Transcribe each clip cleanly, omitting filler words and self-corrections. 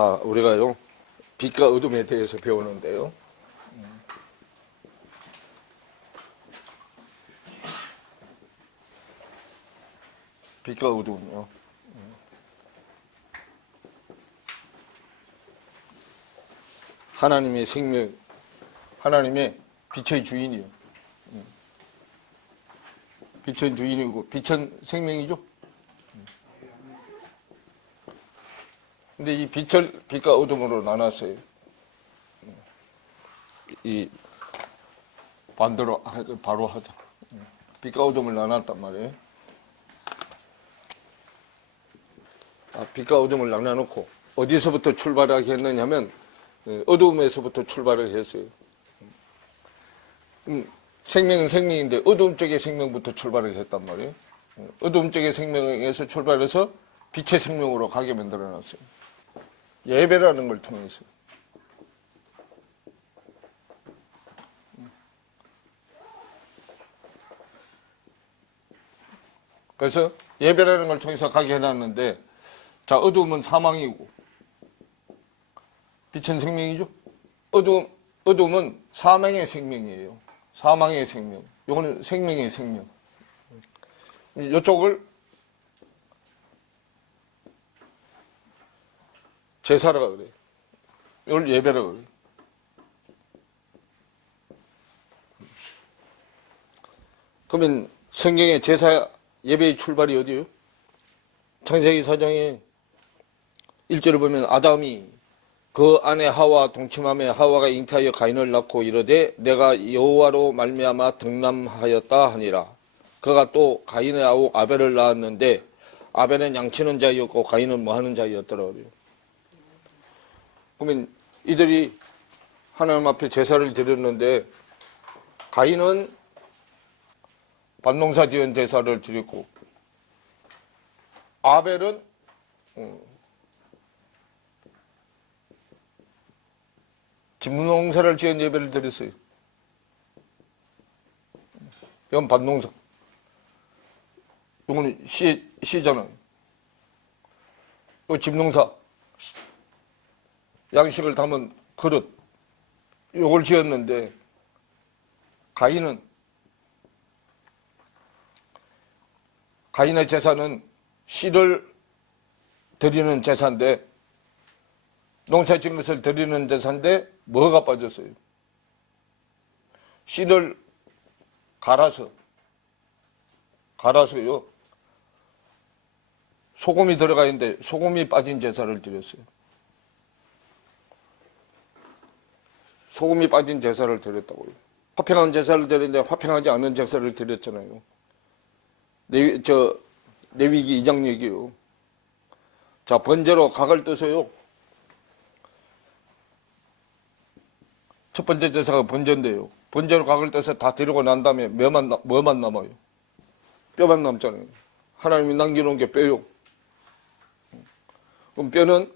자, 우리가요, 빛과 어둠에 대해서 배우는데요. 빛과 어둠이요. 하나님의 생명, 하나님의 빛의 주인이요. 빛의 주인이고, 빛은 생명이죠. 근데 이 빛을 빛과 어둠으로 나눴어요. 이 반대로 바로 하자. 빛과 어둠을 나눴단 말이에요. 빛과 어둠을 나눠놓고 어디서부터 출발하게 했느냐면 어두움에서부터 출발을 했어요. 생명은 생명인데 어두움 쪽의 생명부터 출발을 했단 말이에요. 어두움 쪽의 생명에서 출발해서 빛의 생명으로 가게 만들어놨어요. 예배라는 걸 통해서. 그래서 예배라는 걸 통해서 가게 해놨는데, 자, 어두움은 사망이고 빛은 생명이죠. 어두움은 사망의 생명이에요. 사망의 생명. 요거는 생명의 생명. 이쪽을 제사라 그래요. 이걸 예배라 그래요. 그러면 성경의 제사 예배의 출발이 어디예요? 창세기 4장에 1절을 보면 아담이 그 아내 하와 동침하며 하와가 잉태하여 가인을 낳고 이르되 내가 여호와로 말미암아 덕남하였다 하니라. 그가 또 가인의 아우 아벨을 낳았는데 아벨은 양치는 자였고 가인은 뭐하는 자였더라 그래요. 그러면 이들이 하나님 앞에 제사를 드렸는데 가인은 밭농사 지은 제사를 드렸고 아벨은 집농사를 지은 예배를 드렸어요. 이건 밭농사. 이거는 시잖아요. 이거 집농사. 양식을 담은 그릇. 이걸 지었는데 가인의 제사는 씨를 드리는 제사인데, 농사 지은 것을 드리는 제사인데 뭐가 빠졌어요? 씨를 갈아서요 소금이 들어가 있는데 소금이 빠진 제사를 드렸어요. 소금이 빠진 제사를 드렸다고요. 화평한 제사를 드렸는데 화평하지 않은 제사를 드렸잖아요. 레위기 2장 얘기요. 자, 번제로 각을 떠서요. 첫 번째 제사가 번제인데요. 번제로 각을 떠서 다 드리고 난 다음에 뭐만 남아요? 뼈만 남잖아요. 하나님이 남겨놓은 게 뼈요. 그럼 뼈는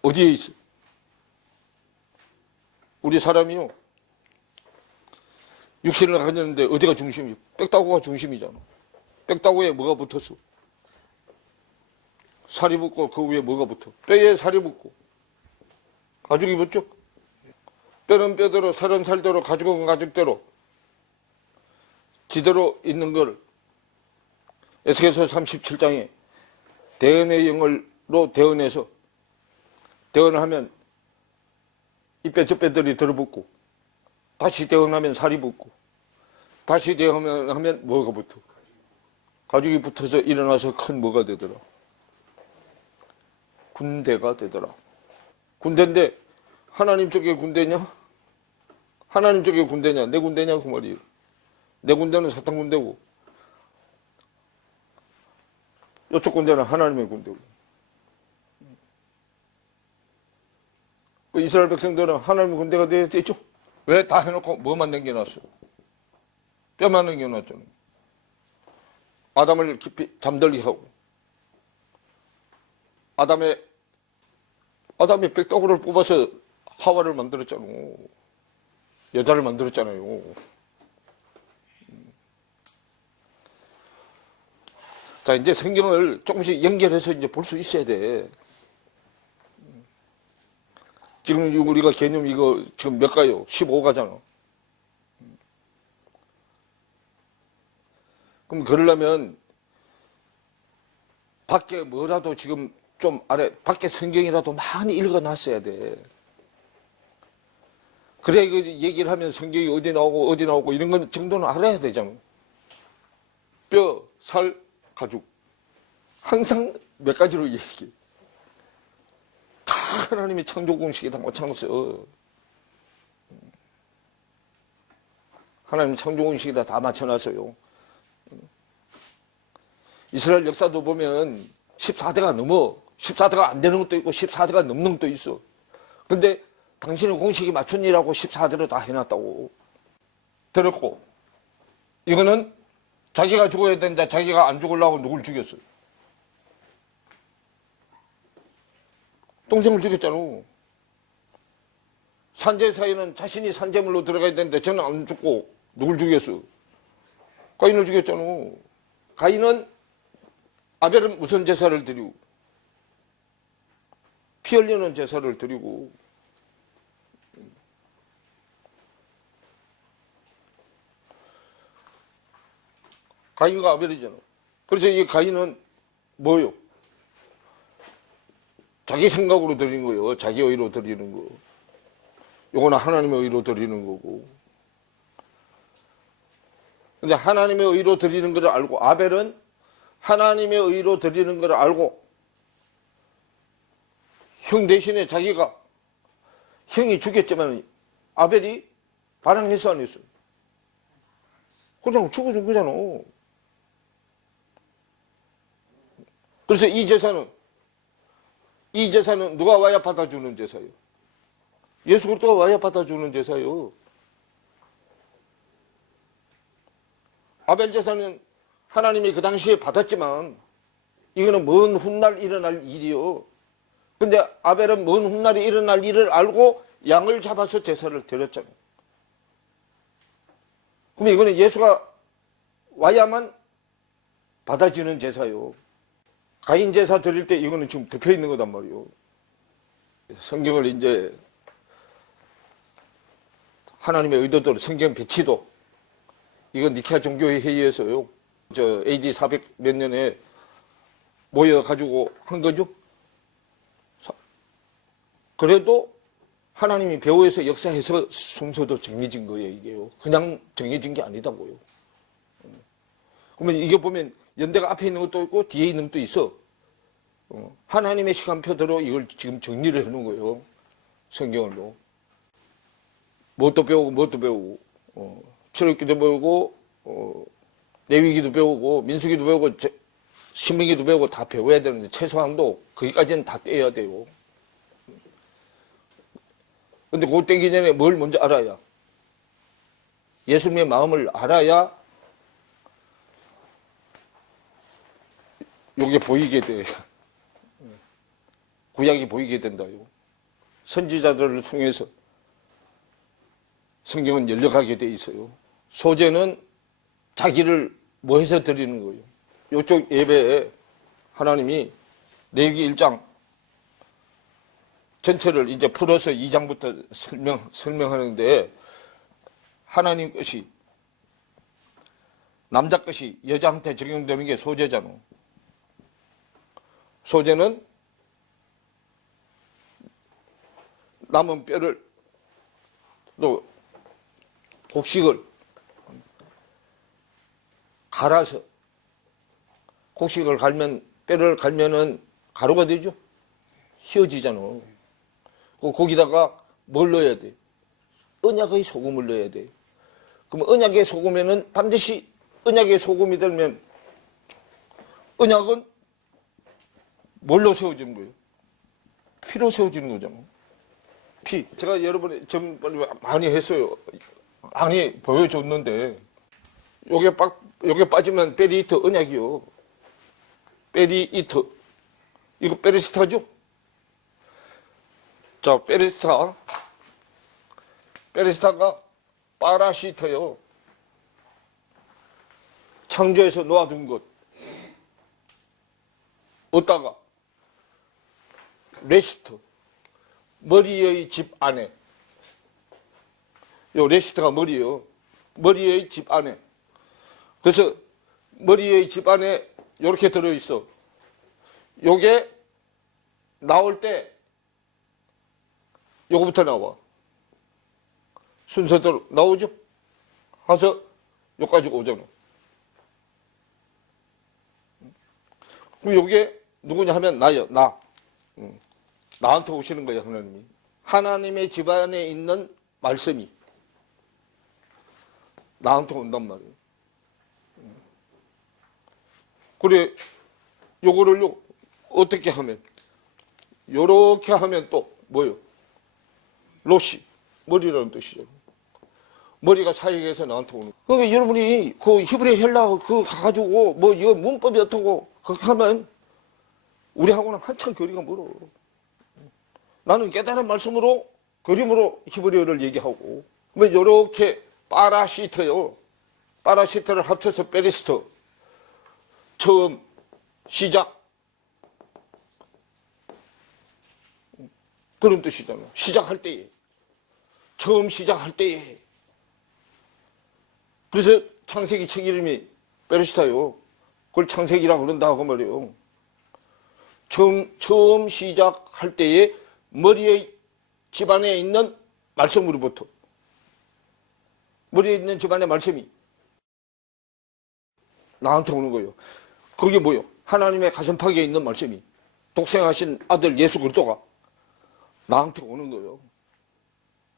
어디에 있어? 우리 사람이요. 육신을 가졌는데 어디가 중심이에요? 뼈다구가 중심이잖아. 뼈다구에 뭐가 붙었어? 살이 붙고 그 위에 뭐가 붙어? 뼈에 살이 붙고 가죽이 붙죠? 뼈는 뼈대로, 살은 살대로, 가죽은 가죽대로 지대로 있는 걸 에스겔서 37장에 대언의 영으로 대언해서 대언을 하면 이 뼈 저 뼈들이 들어붙고 다시 대언하면 살이 붙고 다시 대언하면 뭐가 붙어? 가죽이 붙어서 일어나서 큰 뭐가 되더라? 군대가 되더라. 군대인데 하나님 쪽의 군대냐? 하나님 쪽의 군대냐? 내 군대냐? 그 말이에요. 내 군대는 사탄 군대고 이쪽 군대는 하나님의 군대고. 이스라엘 백성들은 하나님의 군대가 되어야 되죠. 왜 다 해놓고 뭐만 남겨놨어요? 뼈만 남겨놨잖아요. 아담을 깊이 잠들게 하고 아담의 뼈다구를 뽑아서 하와를 만들었잖아요. 여자를 만들었잖아요. 자, 이제 성경을 조금씩 연결해서 이제 볼 수 있어야 돼. 지금 우리가 개념 이거 지금 몇 가요? 15가잖아. 그럼 그러려면 밖에 뭐라도 지금 좀 밖에 성경이라도 많이 읽어놨어야 돼. 그래, 그 얘기를 하면 성경이 어디 나오고 이런 건 정도는 알아야 되잖아. 뼈, 살, 가죽. 항상 몇 가지로 얘기해. 다 하나님의 창조 공식에 다 맞춰놨어요. 하나님 창조 공식에 다 맞춰놨어요. 이스라엘 역사도 보면 14대가 넘어. 14대가 안 되는 것도 있고 14대가 넘는 것도 있어. 근데 당신의 공식이 맞춘이라고 14대로 다 해놨다고. 들었고, 이거는 자기가 죽어야 된다. 자기가 안 죽으려고 누굴 죽였어? 동생을 죽였잖아. 산제사에는 자신이 산제물로 들어가야 되는데 저는 안 죽고 누굴 죽였어? 가인을 죽였잖아. 가인은 아벨은 무슨 제사를 드리고 피 흘리는 제사를 드리고 가인과 아벨이잖아. 그래서 이 가인은 뭐요? 자기 생각으로 드리는 거예요. 자기 의로 드리는 거. 요거는 하나님의 의로 드리는 거고. 근데 하나님의 의로 드리는 것을 알고 아벨은 하나님의 의로 드리는 것을 알고 형 대신에 자기가 형이 죽였지만 아벨이 반항했어 안 했어? 그냥 죽어준 거잖아. 그래서 이 제사는 누가 와야 받아주는 제사예요? 예수 그리스도가 와야 받아주는 제사예요. 아벨 제사는 하나님이 그 당시에 받았지만 이거는 먼 훗날 일어날 일이요. 근데 아벨은 먼 훗날에 일어날 일을 알고 양을 잡아서 제사를 드렸잖아요. 그럼 이거는 예수가 와야만 받아지는 제사요. 가인 제사 드릴 때 이거는 지금 덮여 있는 거단 말이에요. 성경을 이제 하나님의 의도대로 성경 배치도 이건 니케아 종교의 회의에서요. 저 AD 400 몇 년에 모여가지고 한 거죠. 그래도 하나님이 배후에서 역사해서 순서도 정해진 거예요, 이게요. 그냥 정해진 게 아니다고요. 그러면 이게 보면 연대가 앞에 있는 것도 있고 뒤에 있는 것도 있어. 하나님의 시간표대로 이걸 지금 정리를 해놓은 거예요. 성경을로. 뭣도 배우고, 출애굽기도 배우고, 레위기도 배우고, 민수기도 배우고, 신명기도 배우고 다 배워야 되는데 최소한도 거기까지는 다 떼야 돼요. 근데 그거 떼기 전에 뭘 먼저 알아야? 예수님의 마음을 알아야 요게 보이게 돼. 구약이 보이게 된다요. 선지자들을 통해서 성경은 열려가게 돼 있어요. 소재는 자기를 뭐 해서 드리는 거예요. 이쪽 예배에 하나님이 레위기 1장 전체를 이제 풀어서 2장부터 설명하는데 하나님 것이 남자 것이 여자한테 적용되는 게 소재잖아. 소재는 남은 뼈를 또 곡식을 갈아서 곡식을 갈면 뼈를 갈면은 가루가 되죠. 휘어지잖아. 거기다가 뭘 넣어야 돼? 언약의 소금을 넣어야 돼. 그럼 언약의 소금에는 반드시 언약의 소금이 들면 언약은 뭘로 세워지는 거예요? 피로 세워지는 거잖아. 피. 제가 여러분에 좀 많이 했어요. 많이 보여줬는데 요게 빠지면 베리이트 언약이요. 베리이트. 이거 베레스타죠? 자, 베레스타가 파라시터요. 창조해서 놓아둔 것. 어디다가? 레시트. 머리의 집 안에. 요 레시트가 머리예요. 머리의 집 안에. 그래서 머리의 집 안에 이렇게 들어있어. 요게 나올 때 요거부터 나와. 순서대로 나오죠? 해서 요까지 오잖아. 그럼 요게 누구냐 하면 나요. 나. 나한테 오시는 거예요, 하나님이. 하나님의 집안에 있는 말씀이 나한테 온단 말이에요. 그래, 요거를요, 어떻게 하면? 요렇게 하면 또, 뭐요? 로시. 머리라는 뜻이죠. 머리가 사역에서 나한테 오는. 그러니까 여러분이 그 히브리 헬라어 그거 가가지고 뭐 이거 문법이 어떻고 그렇게 하면 우리하고는 한참 거리가 멀어. 나는 깨달은 말씀으로 그림으로 히브리어를 얘기하고 그러면 요렇게 파라시트요. 파라시트를 합쳐서 페리스트. 처음, 시작. 그런 뜻이잖아. 시작할 때에. 처음 시작할 때에. 그래서 창세기 책 이름이 페르시타요. 그걸 창세기라고 그런다고 말이에요. 처음 시작할 때에 머리의 집안에 있는 말씀으로부터. 머리에 있는 집안의 말씀이 나한테 오는 거예요. 그게 뭐예요? 하나님의 가슴팍에 있는 말씀이 독생하신 아들 예수 그리스도가 나한테 오는 거예요.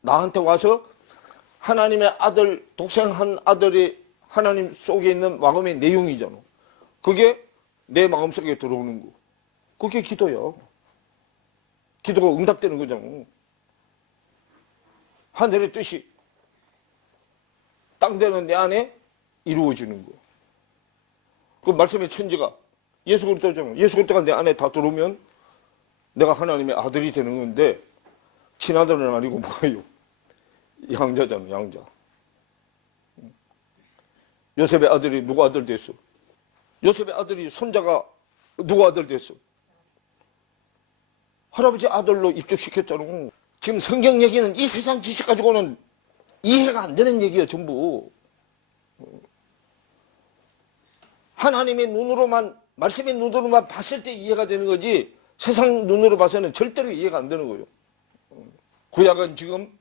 나한테 와서 하나님의 아들, 독생한 아들이 하나님 속에 있는 마음의 내용이잖아. 그게 내 마음속에 들어오는 거. 그게 기도야. 기도가 응답되는 거잖아. 하늘의 뜻이 땅되는 내 안에 이루어지는 거. 그 말씀의 천지가 예수 그리스도잖아. 예수 그리스도가 내 안에 다 들어오면 내가 하나님의 아들이 되는 건데 친아들은 아니고 뭐예요? 양자잖아, 양자. 요셉의 아들이 누구 아들 됐어? 요셉의 아들이 손자가 누구 아들 됐어? 할아버지 아들로 입적시켰잖아. 지금 성경 얘기는 이 세상 지식 가지고는 이해가 안 되는 얘기예요, 전부. 하나님의 눈으로만, 말씀의 눈으로만 봤을 때 이해가 되는 거지 세상 눈으로 봐서는 절대로 이해가 안 되는 거예요. 구약은 지금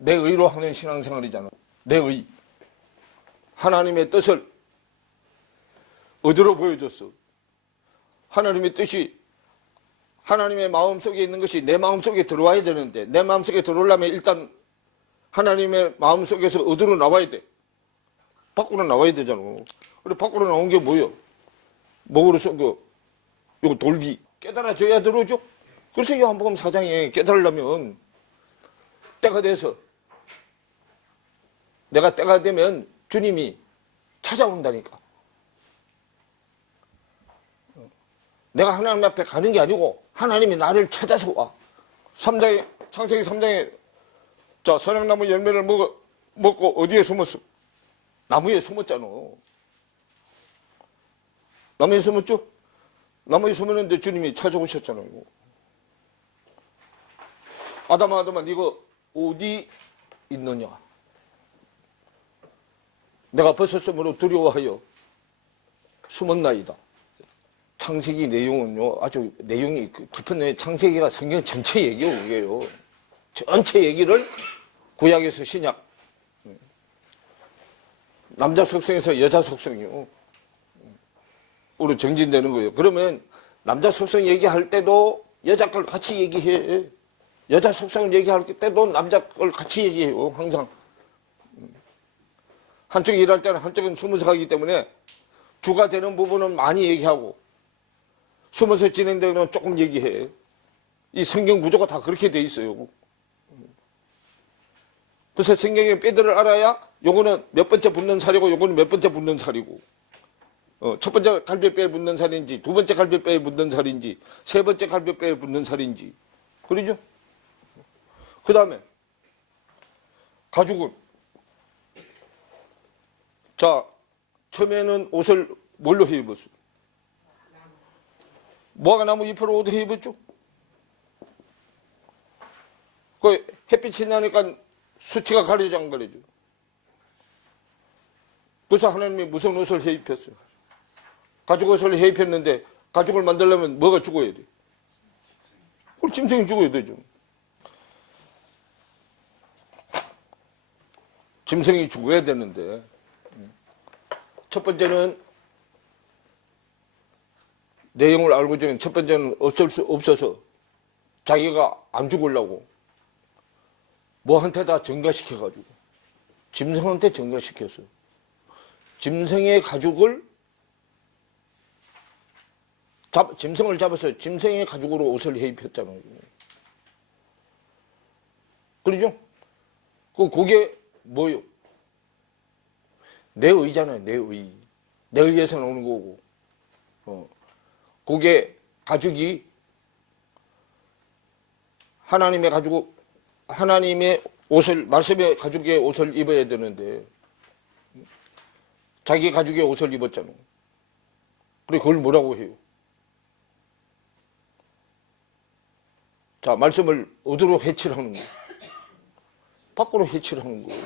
내 의로 하는 신앙생활이잖아. 내 의. 하나님의 뜻을 어디로 보여줬어? 하나님의 뜻이 하나님의 마음속에 있는 것이 내 마음속에 들어와야 되는데 내 마음속에 들어오려면 일단 하나님의 마음속에서 어디로 나와야 돼? 밖으로 나와야 되잖아. 그래 밖으로 나온 게 뭐예요? 목으로 쏜 거, 이거 돌비. 깨달아져야 들어오죠? 그래서 요한복음 4장에 깨달으려면 때가 돼서 내가 때가 되면 주님이 찾아온다니까. 내가 하나님 앞에 가는 게 아니고 하나님이 나를 찾아서 와. 3장에, 창세기 3장에 자, 선악나무 열매를 먹고 어디에 숨었어? 나무에 숨었잖아. 나무에 숨었죠? 나무에 숨었는데 주님이 찾아오셨잖아요. 아담아, 네가 어디 있느냐? 내가 벗었으므로 두려워하여 숨었나이다. 창세기 내용은요, 아주 내용이 깊은 내용, 창세기가 성경 전체 얘기예요. 전체 얘기를 구약에서 신약, 남자 속성에서 여자 속성이요. 으로 정진되는 거예요. 그러면 남자 속성 얘기할 때도 여자 걸 같이 얘기해. 여자 속성을 얘기할 때도 남자 걸 같이 얘기해요. 항상. 한쪽이 일할 때는 한쪽은 숨어서 가기 때문에 주가 되는 부분은 많이 얘기하고 숨어서 진행되는 건 조금 얘기해. 이 성경 구조가 다 그렇게 돼 있어요. 그래서 성경의 뼈들을 알아야 요거는 몇 번째 붙는 살이고 요거는 몇 번째 붙는 살이고 첫 번째 갈비뼈에 붙는 살인지 두 번째 갈비뼈에 붙는 살인지 세 번째 갈비뼈에 붙는 살인지 그러죠? 그 다음에 가죽은 자 처음에는 옷을 뭘로 해 입었어요? 무화과나무 잎으로 옷을 입었죠. 그 햇빛이 나니까 수치가 가려져 안 가려져. 그래서 하나님이 무슨 옷을 해 입혔어요. 가죽 옷을 해 입혔는데 가죽을 만들려면 뭐가 죽어야 돼? 그럼 짐승이 죽어야 되죠. 짐승이 죽어야 되는데, 첫 번째는 내용을 알고 전에 첫 번째는 어쩔 수 없어서 자기가 안 죽으려고 뭐한테 다 증가시켜가지고 짐승한테 증가시켰어요. 짐승의 가죽을 짐승을 잡아서 짐승의 가죽으로 옷을 해 입혔잖아요. 그러죠? 그게 뭐요? 내 의잖아요. 내 의. 내 의에서 나오는 거고. 그게 가죽이 하나님의 가죽, 하나님의 옷을, 말씀의 가죽의 옷을 입어야 되는데 자기 가죽의 옷을 입었잖아요. 그래 그걸 뭐라고 해요? 자, 말씀을 어디로 해치를 하는 거예요? 밖으로 해치를 하는 거예요.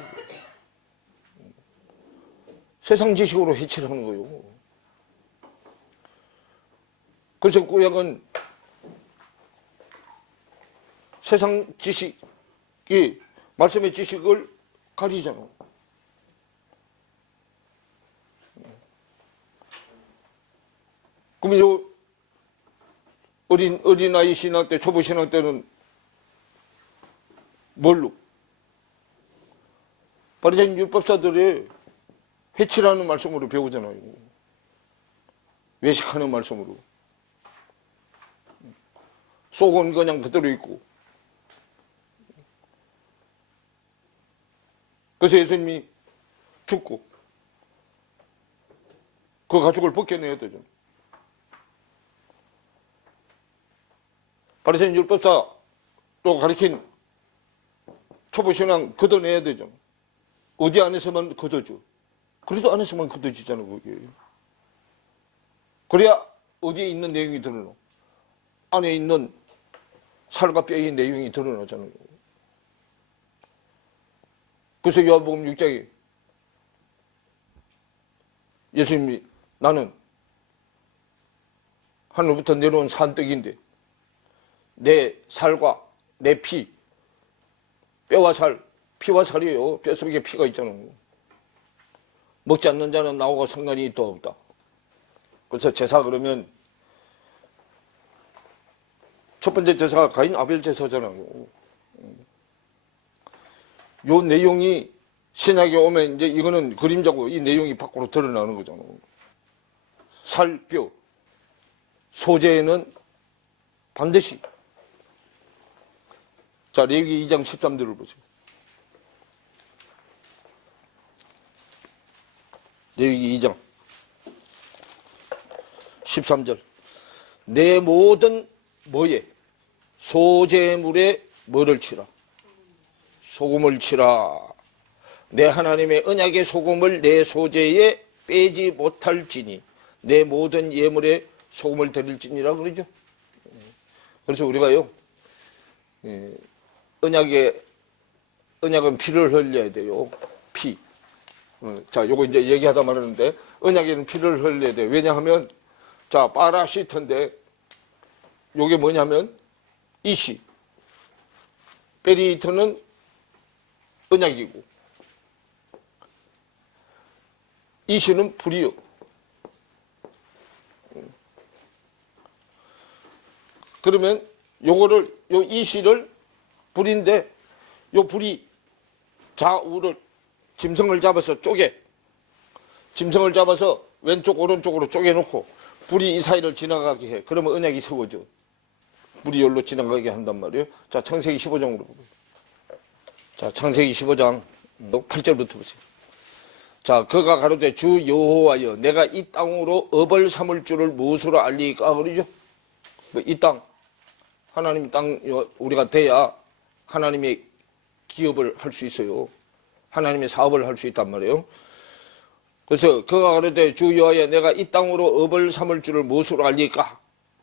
세상 지식으로 해치를 하는 거예요. 그래서 구약은 세상 지식이 말씀의 지식을 가리잖아. 그러면 요 어린아이 신학 때, 초보 신학 때는 뭘로? 바리새인 율법사들의 해치라는 말씀으로 배우잖아요. 외식하는 말씀으로. 속은 그냥 그대로 있고. 그래서 예수님이 죽고 그 가죽을 벗겨내야 되죠. 바리새인 율법사 또 가르친 초보신앙 걷어내야 되죠. 어디 안에서만 걷어져. 그래도 안에서만 걷어지잖아, 그게. 그래야 어디에 있는 내용이 드러나. 안에 있는 살과 뼈의 내용이 드러나잖아요. 그래서 요한복음 6장에 예수님이 나는 하늘부터 내려온 산떡인데 내 살과 내 피, 뼈와 살, 피와 살이에요. 뼛속에 피가 있잖아요. 먹지 않는 자는 나하고 상관이 또 없다. 그래서 제사 그러면 첫 번째 제사가 가인 아벨 제사잖아요. 요 내용이 신약에 오면 이제 이거는 그림자고 이 내용이 밖으로 드러나는 거잖아요. 살, 뼈, 소재에는 반드시. 자, 레위기 2장 13절을 보세요. 레위기 2장 13절. 내 모든 뭐에? 소재물에 뭐를 치라? 소금을 치라. 내 하나님의 언약의 소금을 내 소재에 빼지 못할지니 내 모든 예물에 소금을 드릴지니라 그러죠. 그래서 우리가요, 언약은 피를 흘려야 돼요. 피. 자, 요거 이제 얘기하다 말하는데, 언약에는 피를 흘려야 돼요. 왜냐하면, 자, 파라시트인데, 요게 뭐냐면, 이시. 베리트는 언약이고, 이시는 불이요. 그러면 요거를, 요 이시를 불인데, 요 불이 좌우를 짐승을 잡아서 짐승을 잡아서 왼쪽 오른쪽으로 쪼개놓고 불이 이 사이를 지나가게 해. 그러면 언약이 세워져. 불이 여기로 지나가게 한단 말이에요. 자, 창세기 15장으로 보세요. 자, 창세기 15장 8절부터 보세요. 자, 그가 가로되 주 여호와여 내가 이 땅으로 업을 삼을 줄을 무엇으로 알리까 그러죠. 이 땅, 하나님 땅 우리가 돼야 하나님의 기업을 할 수 있어요. 하나님의 사업을 할 수 있단 말이에요. 그래서 그가 가로되 주 여호와여 내가 이 땅으로 업을 삼을 줄을 무엇으로 알리까?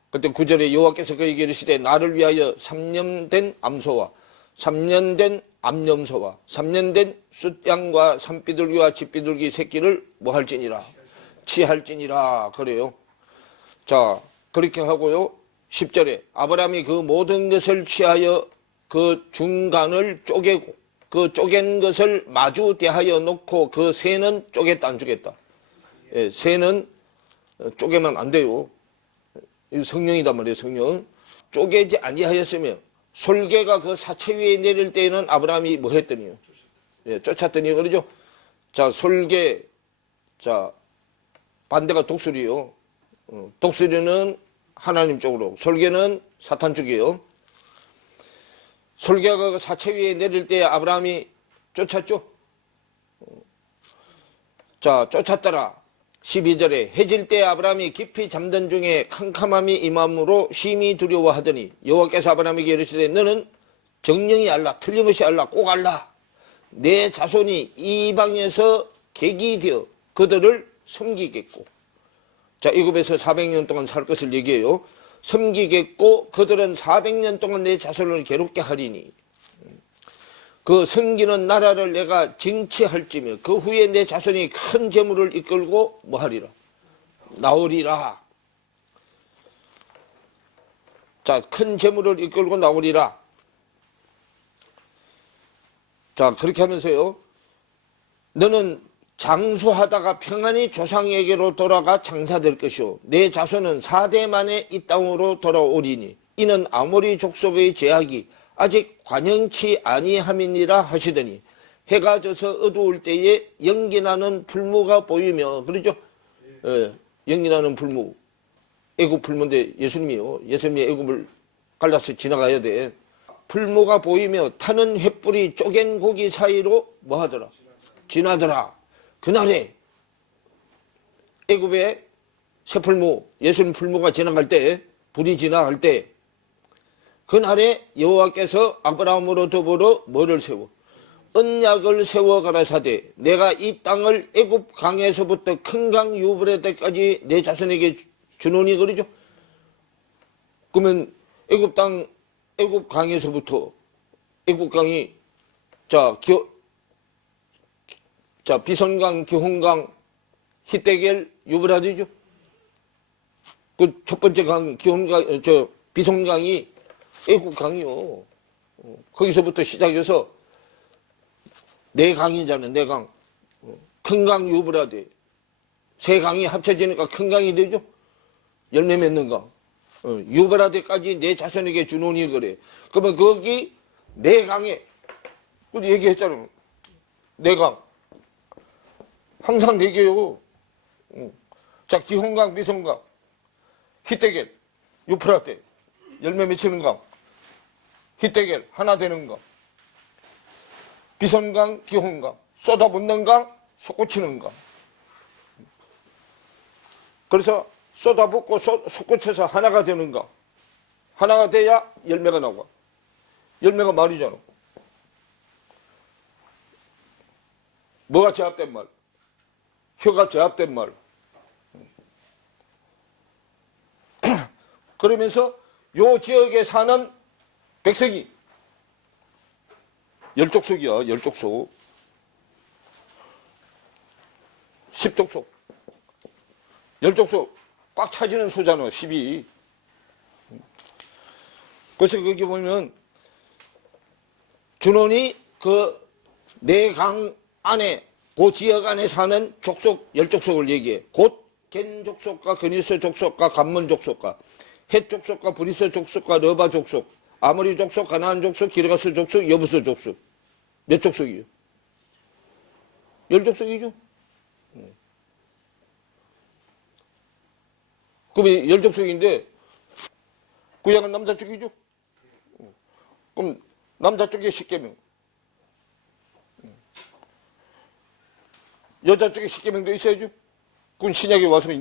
그때 9절에 여호와께서 그에게 이르시되 나를 위하여 3년 된 암소와 3년 된 암염소와 3년 된 숫양과 산비둘기와 집비둘기 새끼를 뭐 할지니라 취할지니라 그래요. 자, 그렇게 하고요. 10절에 아브라함이 그 모든 것을 취하여 그 중간을 쪼개고 그 쪼갠 것을 마주 대하여 놓고 그 새는 쪼갰다 안 쪼갰다. 예, 새는 쪼개면 안 돼요. 이 성령이단 말이에요. 성령. 쪼개지 아니하였으며 솔개가 그 사체 위에 내릴 때에는 아브라함이 뭐 했더니요? 예, 쫓았더니 그러죠. 자, 솔개, 자 반대가 독수리요. 독수리는 하나님 쪽으로, 솔개는 사탄 쪽이에요. 솔개가 그 사체 위에 내릴 때 아브라함이 쫓았죠. 자, 쫓았더라. 12절에 해질 때 아브라함이 깊이 잠든 중에 캄캄함이 임함으로 심히 두려워하더니 여호와께서 아브라함에게 이르시되 너는 정령이 알라, 틀림없이 알라, 꼭 알라. 내 자손이 이방에서 객이 되어 그들을 섬기겠고, 자, 애굽에서 400년 동안 살 것을 얘기해요. 섬기겠고 그들은 400년 동안 내 자손을 괴롭게 하리니 그 섬기는 나라를 내가 징치할지며 그 후에 내 자손이 큰 재물을 이끌고 뭐 하리라? 나오리라. 자, 큰 재물을 이끌고 나오리라. 자, 그렇게 하면서요. 너는 장수하다가 평안히 조상에게로 돌아가 장사될 것이요 내 자손은 4대 만에 이 땅으로 돌아오리니 이는 아모리 족속의 제약이 아직 관영치 아니함이니라 하시더니 해가 져서 어두울 때에 연기나는 풀무가 보이며 그러죠. 예, 연기나는 풀무. 애굽 풀무인데 예수님이요. 예수님이 애굽을 갈라서 지나가야 돼. 풀무가 보이며 타는 횃불이 쪼갠 고기 사이로 뭐 하더라? 지나더라. 그날에 애굽의 새풀무, 예수님 풀무가 지나갈 때, 불이 지나갈 때 그날에 여호와께서 아브라함으로 더불어 뭐를 세워? 언약을 세워 가라사대 내가 이 땅을 애굽 강에서부터 큰 강 유브라데까지 내 자손에게 주노니 그러죠. 그러면 애굽 땅, 애굽 강에서부터 애굽 강이 자, 비손강, 기혼강, 히데겔, 유브라데죠. 그 첫 번째 강, 기혼강, 비손강이 애굽 강이요. 거기서부터 시작해서 네 강이잖아요. 네 강. 큰 강, 유브라데. 세 강이 합쳐지니까 큰 강이 되죠. 열매 맺는 강. 유브라데까지 내 자손에게 주노니 그래. 그러면 거기 네 강에 우리 얘기했잖아요. 네 강. 항상 네 개요. 자, 기혼강, 미손강, 히데겔, 유프라데, 열매 맺히는 강, 히데겔, 하나 되는 강, 비손강, 기혼강, 쏟아붓는 강, 솟구치는 강. 그래서 쏟아붓고 솟구쳐서 하나가 되는 강. 하나가 돼야 열매가 나와. 열매가 말이잖아. 뭐가 제압된 말? 혀가 제압된 말. 그러면서 요 지역에 사는 백성이 열족속이야. 열족속. 10족속. 열족속 꽉 차지는 소잖아. 12. 그래서 거기 보면 준원이 그 네 강 안에 그 지역 안에 사는 족속, 열족속을 얘기해. 곧 겐 족속과 그니스 족속과 감문 족속과 헷 족속과 브리스 족속과 러바 족속, 아모리 족속, 가나안 족속, 기르가스 족속, 여부스 족속. 몇 족속이요? 열족속이죠. 그럼 열족속인데 구약은 남자 쪽이죠. 그럼 남자 쪽에 10계명. 여자 쪽에 10계명도 있어야죠. 그건 신약에 와서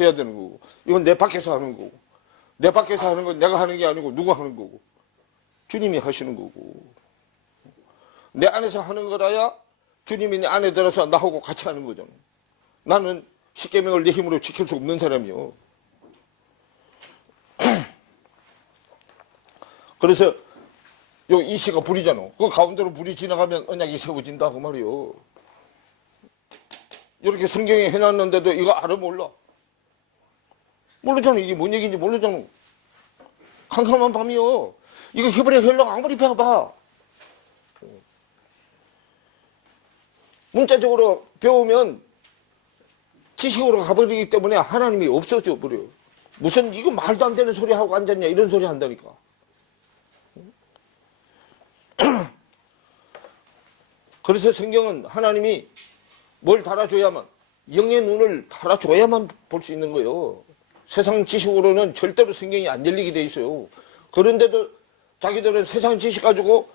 해야 되는 거고. 이건 내 밖에서 하는 거고. 내 밖에서 하는 건 내가 하는 게 아니고 누가 하는 거고. 주님이 하시는 거고. 내 안에서 하는 거라야 주님이 내 안에 들어서 나하고 같이 하는 거잖아. 나는 10계명을 내 힘으로 지킬 수 없는 사람이요. 그래서 요 이시가 불이잖아. 그 가운데로 불이 지나가면 언약이 세워진다 그 말이요. 이렇게 성경에 해놨는데도 이거 알아 몰라. 모르잖아. 이게 뭔 얘기인지 모르잖아. 캄캄한 밤이요. 이거 히브리 헬라어 아무리 배워봐. 문자적으로 배우면 지식으로 가버리기 때문에 하나님이 없어져 버려. 무슨 이거 말도 안 되는 소리 하고 앉았냐 이런 소리 한다니까. 그래서 성경은 하나님이 뭘 달아줘야만, 영의 눈을 달아줘야만 볼 수 있는 거예요. 세상 지식으로는 절대로 성경이 안 열리게 돼 있어요. 그런데도 자기들은 세상 지식 가지고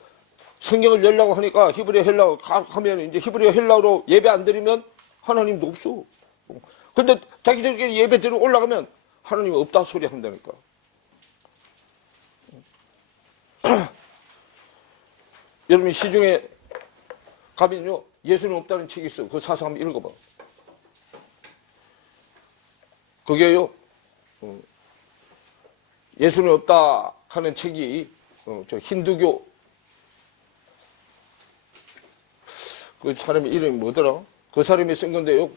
성경을 열라고 하니까 히브리 헬라어 하면 이제 히브리 헬라어로 예배 안 드리면 하나님도 없어. 근데 자기들끼리 예배 드리러 올라가면 하나님 없다 소리 한다니까. 여러분 시중에 가면요 예수는 없다는 책이 있어. 그 사서 한번 읽어봐. 그게요 예수는 없다 하는 책이 저 힌두교 그 사람의 이름이 뭐더라? 그 사람이 쓴 건데요.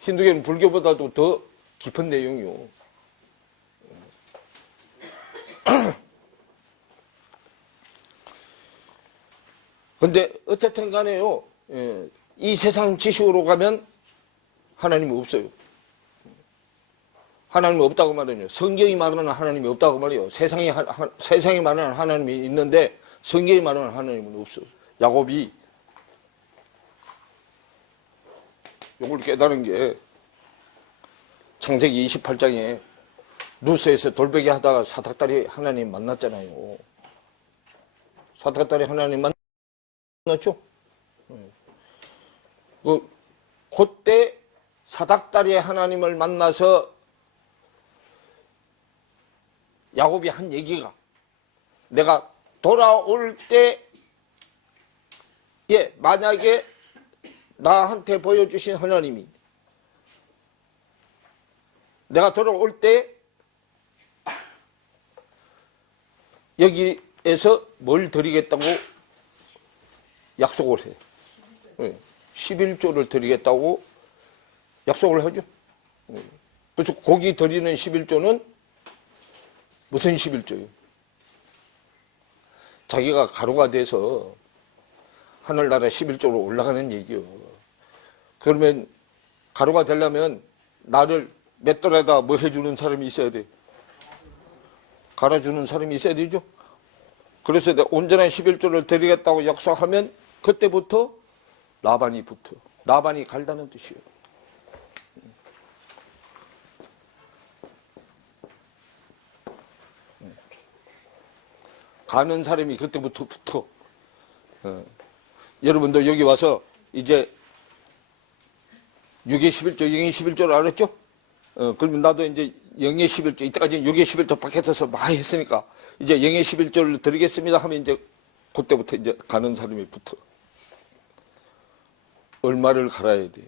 힌두교는 불교보다도 더 깊은 내용이요. 근데 어쨌든 간에요. 이 세상 지식으로 가면 하나님이 없어요. 하나님이 없다고 말하요. 성경이 말하는 하나님이 없다고 말이에요. 세상이 말하는 하나님이 있는데 성경이 말하는 하나님은 없어. 야곱이 요걸 깨달은 게 창세기 28장에 루스에서 돌베개 하다가 사닥다리 하나님 만났잖아요. 사닥다리 하나님 만났죠? 그때 사닥다리 하나님을 만나서 야곱이 한 얘기가 내가 돌아올 때에 만약에 나한테 보여주신 하나님이 내가 돌아올 때 여기에서 뭘 드리겠다고 약속을 해. 11조를 드리겠다고 약속을 하죠. 그래서 고기 드리는 11조는 무슨 11조예요? 자기가 가루가 돼서 하늘나라 11조로 올라가는 얘기요. 그러면 가루가 되려면 나를 맷돌에다 뭐 해주는 사람이 있어야 돼. 갈아주는 사람이 있어야 되죠. 그래서 내가 온전한 11조를 드리겠다고 약속하면 그때부터 라반이 붙어. 라반이 갈다는 뜻이에요. 가는 사람이 그때부터 붙어. 여러분도 여기 와서 이제 6의 11조, 0의 11조를 알았죠? 그러면 나도 이제 0의 11조, 이때까지 6의 11조 밖에서 많이 했으니까 이제 0의 11조를 드리겠습니다 하면 이제 그때부터 이제 가는 사람이 붙어. 얼마를 갈아야 돼?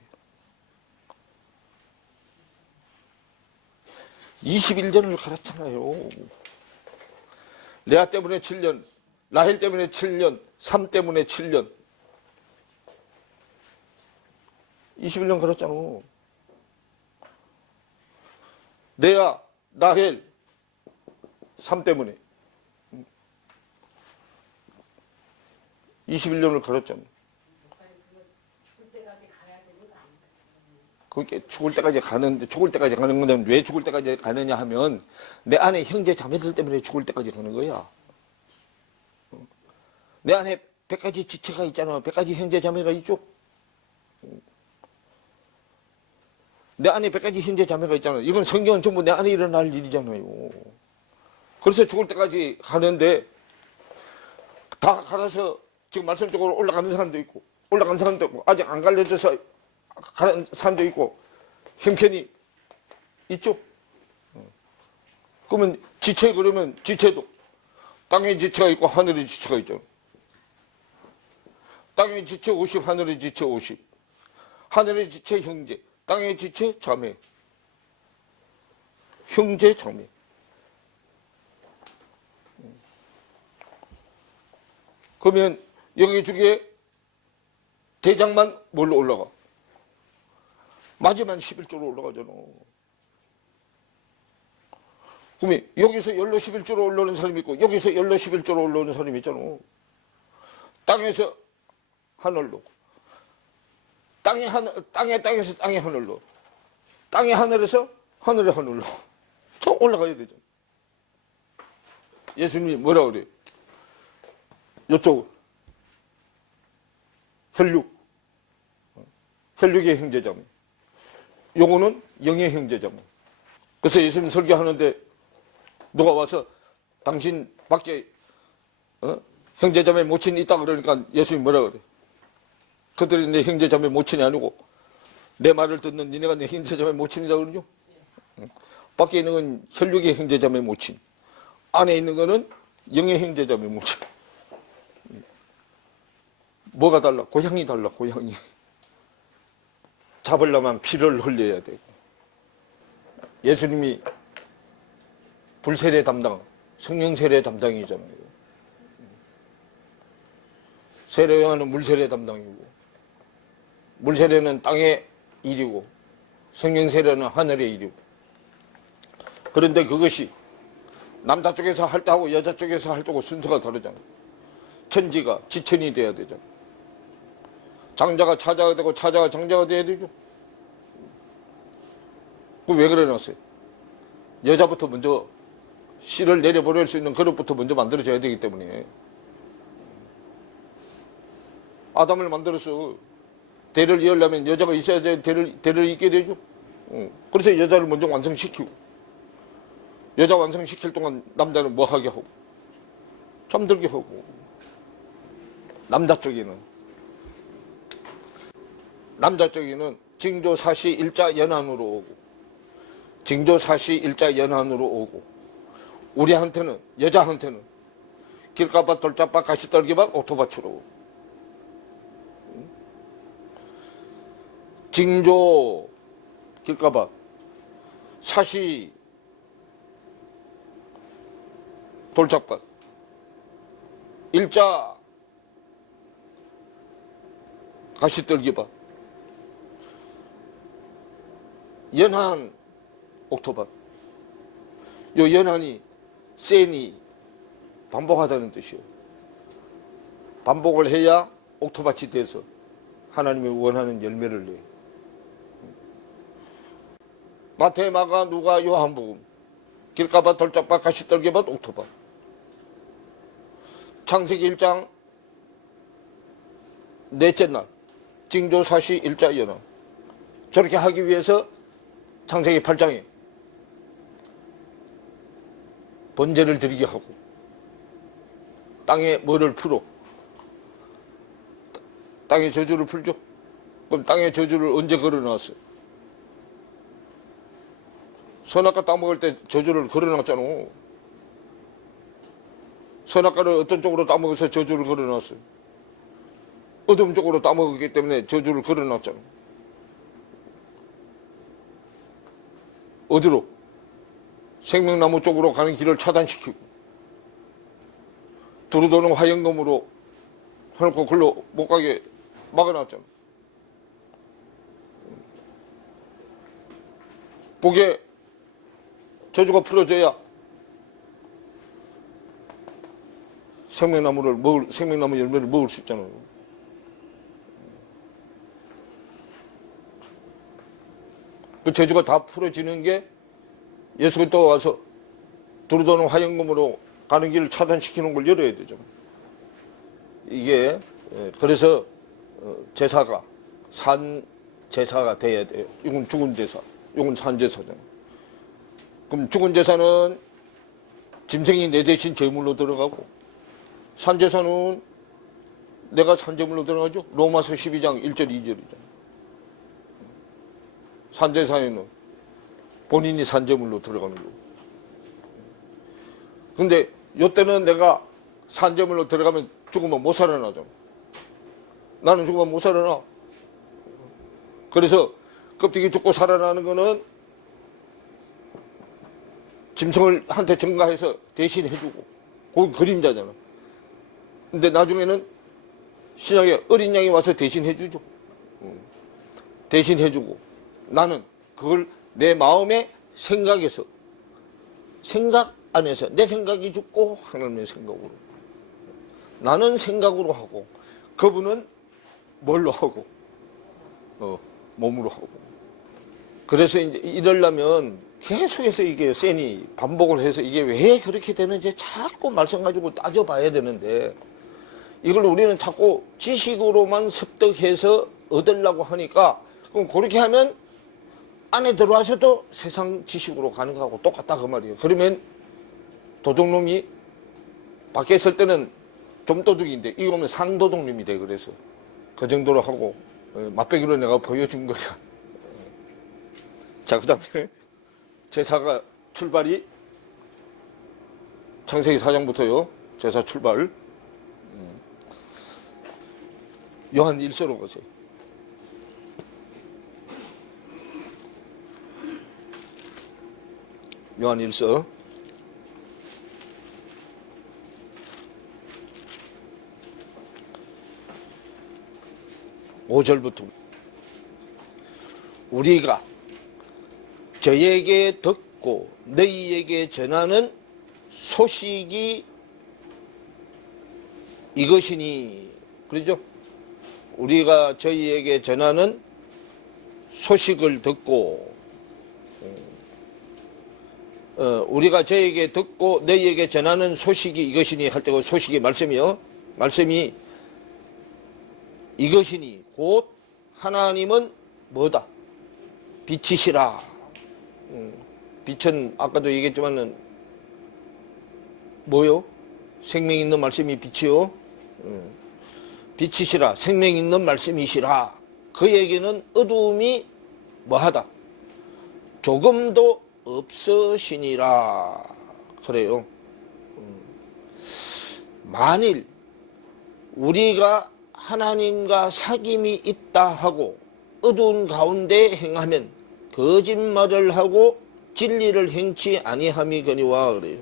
21년을 갈았잖아요. 레아 때문에 7년, 라헬 때문에 7년, 삼 때문에 7년. 21년 갈았잖아. 레아, 라헬, 삼 때문에 21년을 갈았잖아. 그게 죽을 때까지 가는데, 죽을 때까지 가는 건데 왜 죽을 때까지 가느냐 하면 내 안에 형제 자매들 때문에 죽을 때까지 가는 거야. 내 안에 100가지 지체가 있잖아. 100가지 형제 자매가 있죠. 내 안에 100가지 형제 자매가 있잖아. 이건 성경은 전부 내 안에 일어날 일이잖아요. 그래서 죽을 때까지 가는데 다 갈아서 지금 말씀적으로 올라가는 사람도 있고 올라가는 사람도 있고 아직 안 갈려져서 가는 사람도 있고 형편이 있죠. 그러면 지체 그러면 지체도 땅의 지체가 있고 하늘의 지체가 있잖아. 땅의 지체 50, 하늘의 지체 50. 하늘의 지체 형제, 땅의 지체 자매. 형제 자매. 그러면 여기 중에 대장만 뭘로 올라가? 마지막 11조로 올라가잖아. 그러면 여기서 열로 11조로 올라오는 사람이 있고 여기서 열로 11조로 올라오는 사람이 있잖아. 땅에서 하늘로, 땅에서 땅의 하늘로, 땅의 하늘에서 하늘의 하늘로 저 올라가야 되잖아. 예수님이 뭐라 그래? 이쪽 혈육의 형제자매, 요거는 영의 형제자매. 그래서 예수님 설교하는데 누가 와서 당신 밖에 형제자매 모친이 있다 그러니까 예수님이 뭐라 그래? 그들이 내 형제자매 모친이 아니고 내 말을 듣는 니네가 내 형제자매 모친이다 그러죠? 밖에 있는 건 혈육의 형제자매 모친, 안에 있는 거는 영의 형제자매 모친. 뭐가 달라? 고향이 달라. 고향이. 잡으려면 피를 흘려야 되고. 예수님이 불세례 담당, 성령 세례 담당이잖아요. 세례 요한은 물세례 담당이고, 물세례는 땅의 일이고, 성령 세례는 하늘의 일이고. 그런데 그것이 남자 쪽에서 할 때하고 여자 쪽에서 할 때하고 순서가 다르잖아. 천지가 지천이 돼야 되잖아. 장자가 차자가 되고 차자가 장자가 돼야 되죠. 왜 그래놨어요? 여자부터 먼저 씨를 내려보낼 수 있는 그릇부터 먼저 만들어져야 되기 때문에. 아담을 만들어서 대를 이으려면 여자가 있어야 대를 잇게 되죠. 그래서 여자를 먼저 완성시키고, 여자 완성시킬 동안 남자는 뭐 하게 하고? 잠들게 하고. 남자 쪽에는 징조사시 일자 연한으로 오고, 징조사시 일자 연한으로 오고, 우리한테는, 여자한테는 길가밭 돌짝밭 가시떨기밭 오토밭으로 오고, 징조 길가밭, 사시 돌짝밭, 일자 가시떨기밭, 연한 옥토밭. 요 연한이 센이 반복하다는 뜻이에요. 반복을 해야 옥토밭이 돼서 하나님이 원하는 열매를 내요. 마태, 마가, 누가, 요한복음, 길가밭, 돌짝밭, 가시떨기밭, 옥토밭. 창세기 1장 넷째 날 징조사시 일자 연한. 저렇게 하기 위해서 창세기 8장에 번제를 드리게 하고 땅에 뭐를 풀어? 땅에 저주를 풀죠. 그럼 땅에 저주를 언제 걸어놨어요? 선악과 따먹을 때 저주를 걸어놨잖아. 선악과를 어떤 쪽으로 따먹어서 저주를 걸어놨어요? 어둠 쪽으로 따먹었기 때문에 저주를 걸어놨잖아. 어디로? 생명나무 쪽으로 가는 길을 차단시키고, 두루도는 화영검으로 해놓고 글로 못 가게 막아놨잖아. 복에 저주가 풀어져야 생명나무 열매를 먹을 수 있잖아요. 그 저주가 다 풀어지는 게 예수 그리스도가 와서 두루도는 화영검으로 가는 길을 차단시키는 걸 열어야 되죠. 이게 그래서 제사가 산 제사가 돼야 돼요. 이건 죽은 제사, 이건 산 제사잖아요. 그럼 죽은 제사는 짐승이 내 대신 제물로 들어가고, 산 제사는 내가 산제물로 들어가죠. 로마서 12장 1절 2절이죠. 산제사에는 본인이 산제물로 들어가는 거고. 근데 요때는 내가 산제물로 들어가면 죽으면 못 살아나잖아. 나는 죽으면 못 살아나. 그래서 껍데기 죽고 살아나는 거는 짐승을 한테 증가해서 대신 해주고, 그건 그림자잖아. 근데 나중에는 신약에 어린 양이 와서 대신해주죠. 대신해주고 나는 그걸 내 마음의 생각에서, 생각 안에서 내 생각이 죽고 하나님의 생각으로, 나는 생각으로 하고 그분은 뭘로 하고 몸으로 하고. 그래서 이제 이러려면 계속해서 이게 쌤이 반복을 해서 이게 왜 그렇게 되는지 자꾸 말씀 가지고 따져봐야 되는데, 이걸 우리는 자꾸 지식으로만 습득해서 얻으려고 하니까, 그럼 그렇게 하면 안에 들어와서도 세상 지식으로 가는 거하고 똑같다 그 말이에요. 그러면 도둑놈이 밖에 있을 때는 좀 도둑인데 이거 오면 상도둑놈이 돼. 그래서 그 정도로 하고 맛배기로 내가 보여준 거야. 자, 그 다음에 제사가 출발이 창세기 4장부터요. 제사 출발. 요한 1서로 보세요. 요한 1서 5절부터 우리가 저에게 듣고 너희에게 전하는 소식이 이것이니, 그러죠? 우리가 저희에게 전하는 소식을 듣고, 우리가 저에게 듣고 너희에게 전하는 소식이 이것이니 할 때고, 소식이 말씀이요. 말씀이 이것이니 곧 하나님은 뭐다? 빛이시라. 빛은 아까도 얘기했지만은 뭐요? 생명 있는 말씀이 빛이요. 빛이시라. 생명 있는 말씀이시라. 그에게는 어두움이 뭐하다? 조금도 없으시니라. 그래요. 만일 우리가 하나님과 사귐이 있다 하고 어두운 가운데 행하면 거짓말을 하고 진리를 행치 아니함이거니와. 그래요.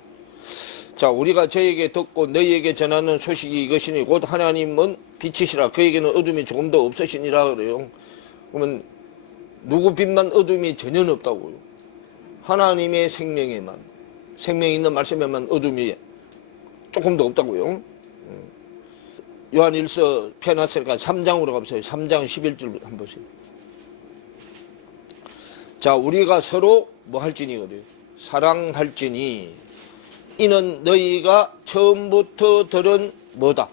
자, 우리가 저에게 듣고 너희에게 전하는 소식이 이것이니 곧 하나님은 빛이시라. 그에게는 어둠이 조금도 없으시니라. 그래요. 그러면 누구 빛만 어둠이 전혀 없다고요? 하나님의 생명에만, 생명 있는 말씀에만 어둠이 조금도 없다고요. 요한 1서 펴놨으니까 3장으로 가보세요. 3장 11절 한번 보세요. 자, 우리가 서로 뭐 할지니 그래요? 사랑할지니 이는 너희가 처음부터 들은 뭐다?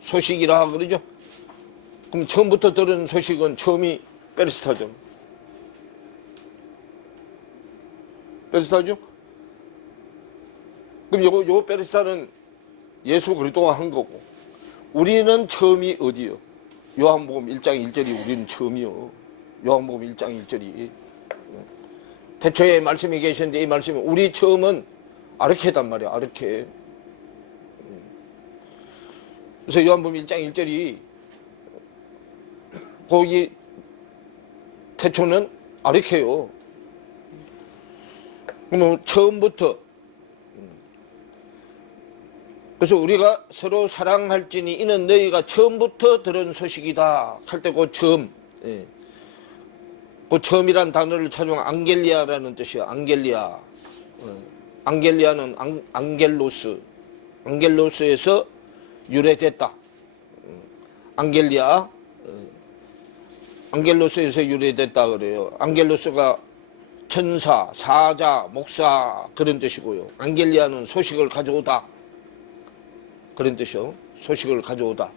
소식이라 그러죠. 그럼 처음부터 들은 소식은 처음이 베르스타죠. 베르스타죠? 그럼 요 베르스타는 예수 그리스도가 한 거고, 우리는 처음이 어디요? 요한복음 1장 1절이 우리는 처음이요. 요한복음 1장 1절이. 태초에 말씀이 계셨는데 이 말씀이 우리 처음은 아르케단 말이야. 아르케. 그래서 요한복음 1장 1절이 거기 태초는 아르케요. 그러면 처음부터. 그래서 우리가 서로 사랑할지니 이는 너희가 처음부터 들은 소식이다 할 때 그 처음, 그 처음이란 단어를 찾으면 앙겔리아라는 뜻이야. 앙겔리아. 앙겔리아는 앙겔로스, 앙겔로스에서 유래됐다. 앙겔리아, 앙겔로스에서 유래됐다 그래요. 앙겔로스가 천사, 사자, 목사 그런 뜻이고요. 앙겔리아는 소식을 가져오다 그런 뜻이요. 소식을 가져오다.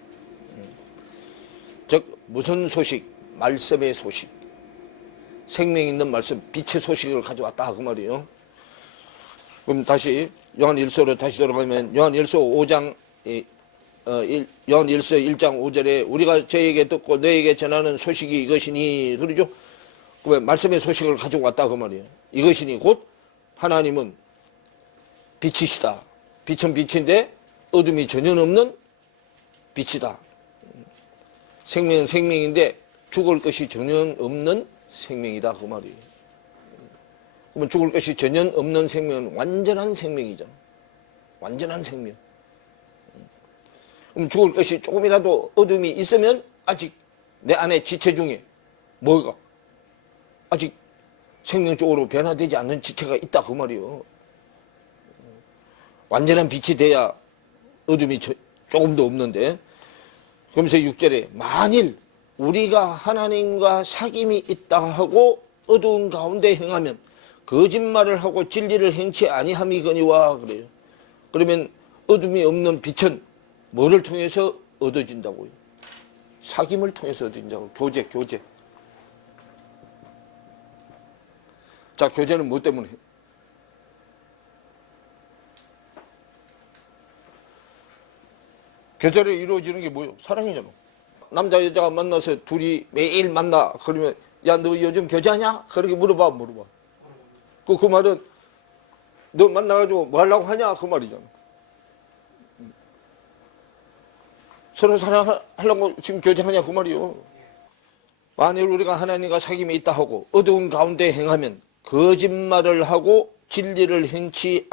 즉 무슨 소식? 말씀의 소식. 생명 있는 말씀, 빛의 소식을 가져왔다 그 말이에요. 그럼 다시 요한 1서로 다시 돌아가면 요한 1서 5장 요한 1서 1장 5절에 우리가 저에게 듣고 너에게 전하는 소식이 이것이니 그러죠. 그러면 말씀의 소식을 가지고 왔다 그 말이에요. 이것이니 곧 하나님은 빛이시다. 빛은 빛인데 어둠이 전혀 없는 빛이다. 생명은 생명인데 죽을 것이 전혀 없는 생명이다 그 말이에요. 그러면 죽을 것이 전혀 없는 생명은 완전한 생명이죠. 완전한 생명. 그럼 죽을 것이 조금이라도 어둠이 있으면 아직 내 안에 지체 중에 뭐가 아직 생명적으로 변화되지 않는 지체가 있다 그 말이요. 완전한 빛이 돼야 어둠이 조금도 없는데. 그러면서 6절에 만일 우리가 하나님과 사귐이 있다 하고 어두운 가운데 행하면 거짓말을 하고 진리를 행치 아니함이거니와 그래요. 그러면 어둠이 없는 빛은 뭐를 통해서 얻어진다고요? 사귐을 통해서 얻어진다고. 교제. 자, 교제는 뭐 때문에 해요? 교제로 이루어지는 게 뭐예요? 사랑이잖아. 남자 여자가 만나서 둘이 매일 만나. 그러면 야, 너 요즘 교제하냐? 그렇게 물어봐. 그 말은 너 만나가지고 뭐 하려고 하냐? 그 말이잖아. 서로 사랑하려고 지금 교제하냐? 그 말이요. 만일 우리가 하나님과 사귐이 있다 하고 어두운 가운데 행하면 거짓말을 하고 진리를 행치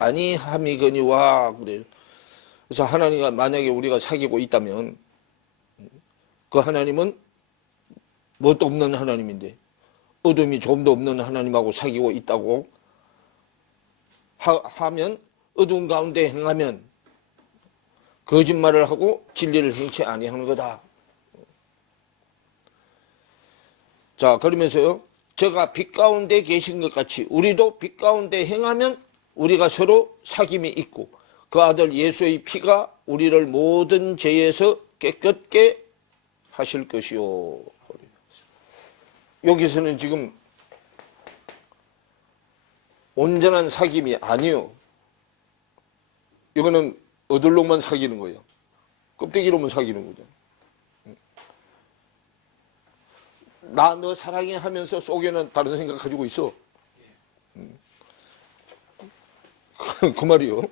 아니함이거니와 그래요. 그래서 하나님과 만약에 우리가 사귀고 있다면 그 하나님은 뭣도 없는 하나님인데 어둠이 조금도 없는 하나님하고 사귀고 있다고 하면 어두운 가운데 행하면 거짓말을 하고 진리를 행치 아니하는 거다. 자, 그러면서요. 저가 빛 가운데 계신 것 같이 우리도 빛 가운데 행하면 우리가 서로 사귐이 있고 그 아들 예수의 피가 우리를 모든 죄에서 깨끗게 하실 것이요. 여기서는 지금 온전한 사귐이 아니요. 이거는 어들로만 사귀는 거예요. 껍데기로만 사귀는 거죠. 나 너 사랑해 하면서 속에는 다른 생각 가지고 있어. 그 말이요.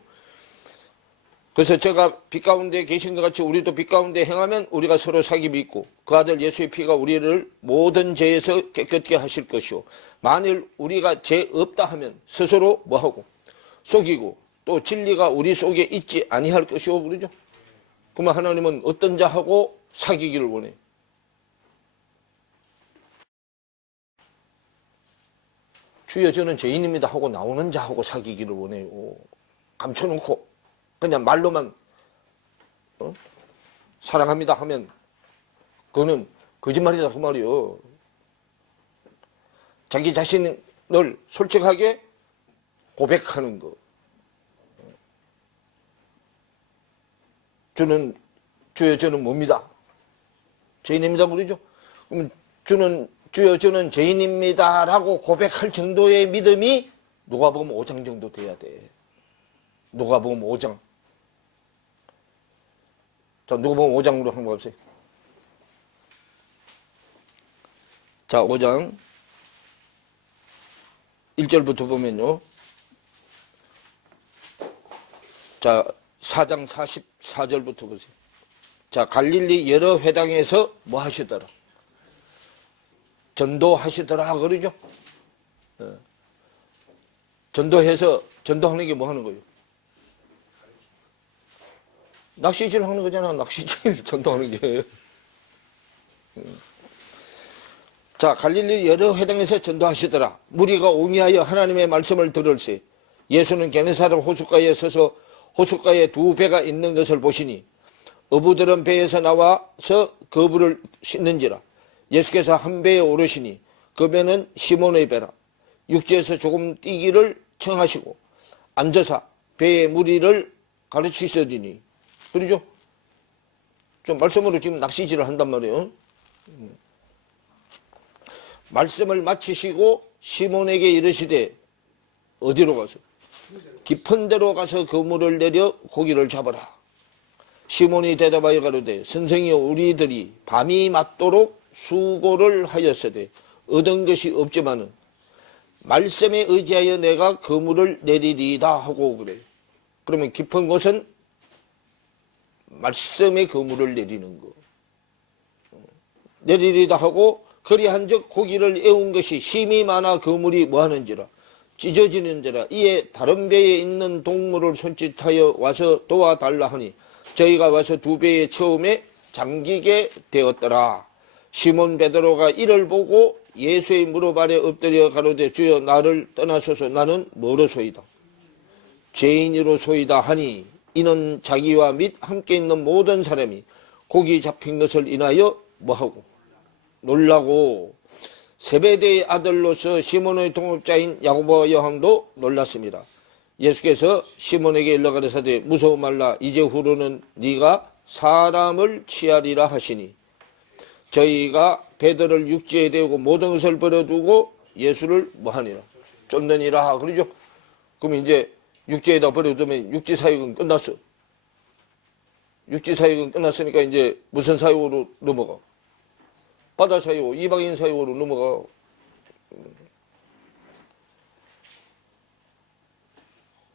그래서 제가 빛 가운데 계신 것 같이 우리도 빛 가운데 행하면 우리가 서로 사귐이 있고 그 아들 예수의 피가 우리를 모든 죄에서 깨끗게 하실 것이요. 만일 우리가 죄 없다 하면 스스로 뭐하고 속이고 또 진리가 우리 속에 있지 아니할 것이요. 그러죠. 그러면 하나님은 어떤 자하고 사귀기를 원해? 주여 저는 죄인입니다 하고 나오는 자하고 사귀기를 원해요. 감춰놓고 그냥 말로만 사랑합니다 하면 그거는 거짓말이다 그 말이요. 자기 자신을 솔직하게 고백하는 거. 주여 저는 뭡니다. 죄인입니다 그러죠. 그러면 주여 저는 죄인입니다 라고 고백할 정도의 믿음이 누가복음 5장 정도 돼야 돼. 누가복음 5장. 자, 누가복음 5장으로 한번 가보세요. 자, 5장 1절부터 보면요. 자, 4장 44절부터 보세요. 자, 갈릴리 여러 회당에서 뭐 하시더라? 전도하시더라 그러죠. 전도하는 게 뭐 하는 거예요? 낚시질 하는 거잖아. 낚시질 전도하는 게. 자, 갈릴리 여러 회당에서 전도하시더라. 무리가 옹이하여 하나님의 말씀을 들을세. 예수는 게네사렛 호숫가에 서서 호숫가에 두 배가 있는 것을 보시니 어부들은 배에서 나와서 거부를 씻는지라. 예수께서 한 배에 오르시니 그 배는 시몬의 배라. 육지에서 조금 뛰기를 청하시고 앉아서 배의 무리를 가르치시더니 그러죠? 좀 말씀으로 지금 낚시질을 한단 말이에요. 말씀을 마치시고 시몬에게 이르시되 어디로 가서? 깊은 데로 가서 그물을 내려 고기를 잡아라. 시몬이 대답하여 가로되 선생이여 우리들이 밤이 맞도록 수고를 하였으되 얻은 것이 없지만은 말씀에 의지하여 내가 그물을 내리리이다 하고 그래요. 그러면 깊은 곳은 말씀에 그물을 내리는 거. 내리리이다 하고 그리한즉 고기를 애운 것이 심이 많아 그물이 뭐하는지라 찢어지는 자라. 이에 다른 배에 있는 동물을 손짓하여 와서 도와달라 하니 저희가 와서 두 배에 처음에 잠기게 되었더라. 시몬 베드로가 이를 보고 예수의 무릎 아래 엎드려 가로되 주여 나를 떠나소서 나는 멀어소이다. 죄인으로소이다 하니 이는 자기와 및 함께 있는 모든 사람이 고기 잡힌 것을 인하여 뭐하고 놀라고 세베대의 아들로서 시몬의 동업자인 야고보와 요한도 놀랐습니다. 예수께서 시몬에게 일러 가라사대 무서워 말라 이제 후로는 네가 사람을 취하리라 하시니 저희가 베드로를 육지에 대고 모든 것을 버려두고 예수를 뭐하니라 쫓느니라 그러죠. 그럼 이제 육지에다 버려두면 육지 사역은 끝났어. 육지 사역은 끝났으니까 이제 무슨 사역으로 넘어가? 바다 사역, 이방인 사역으로 넘어가.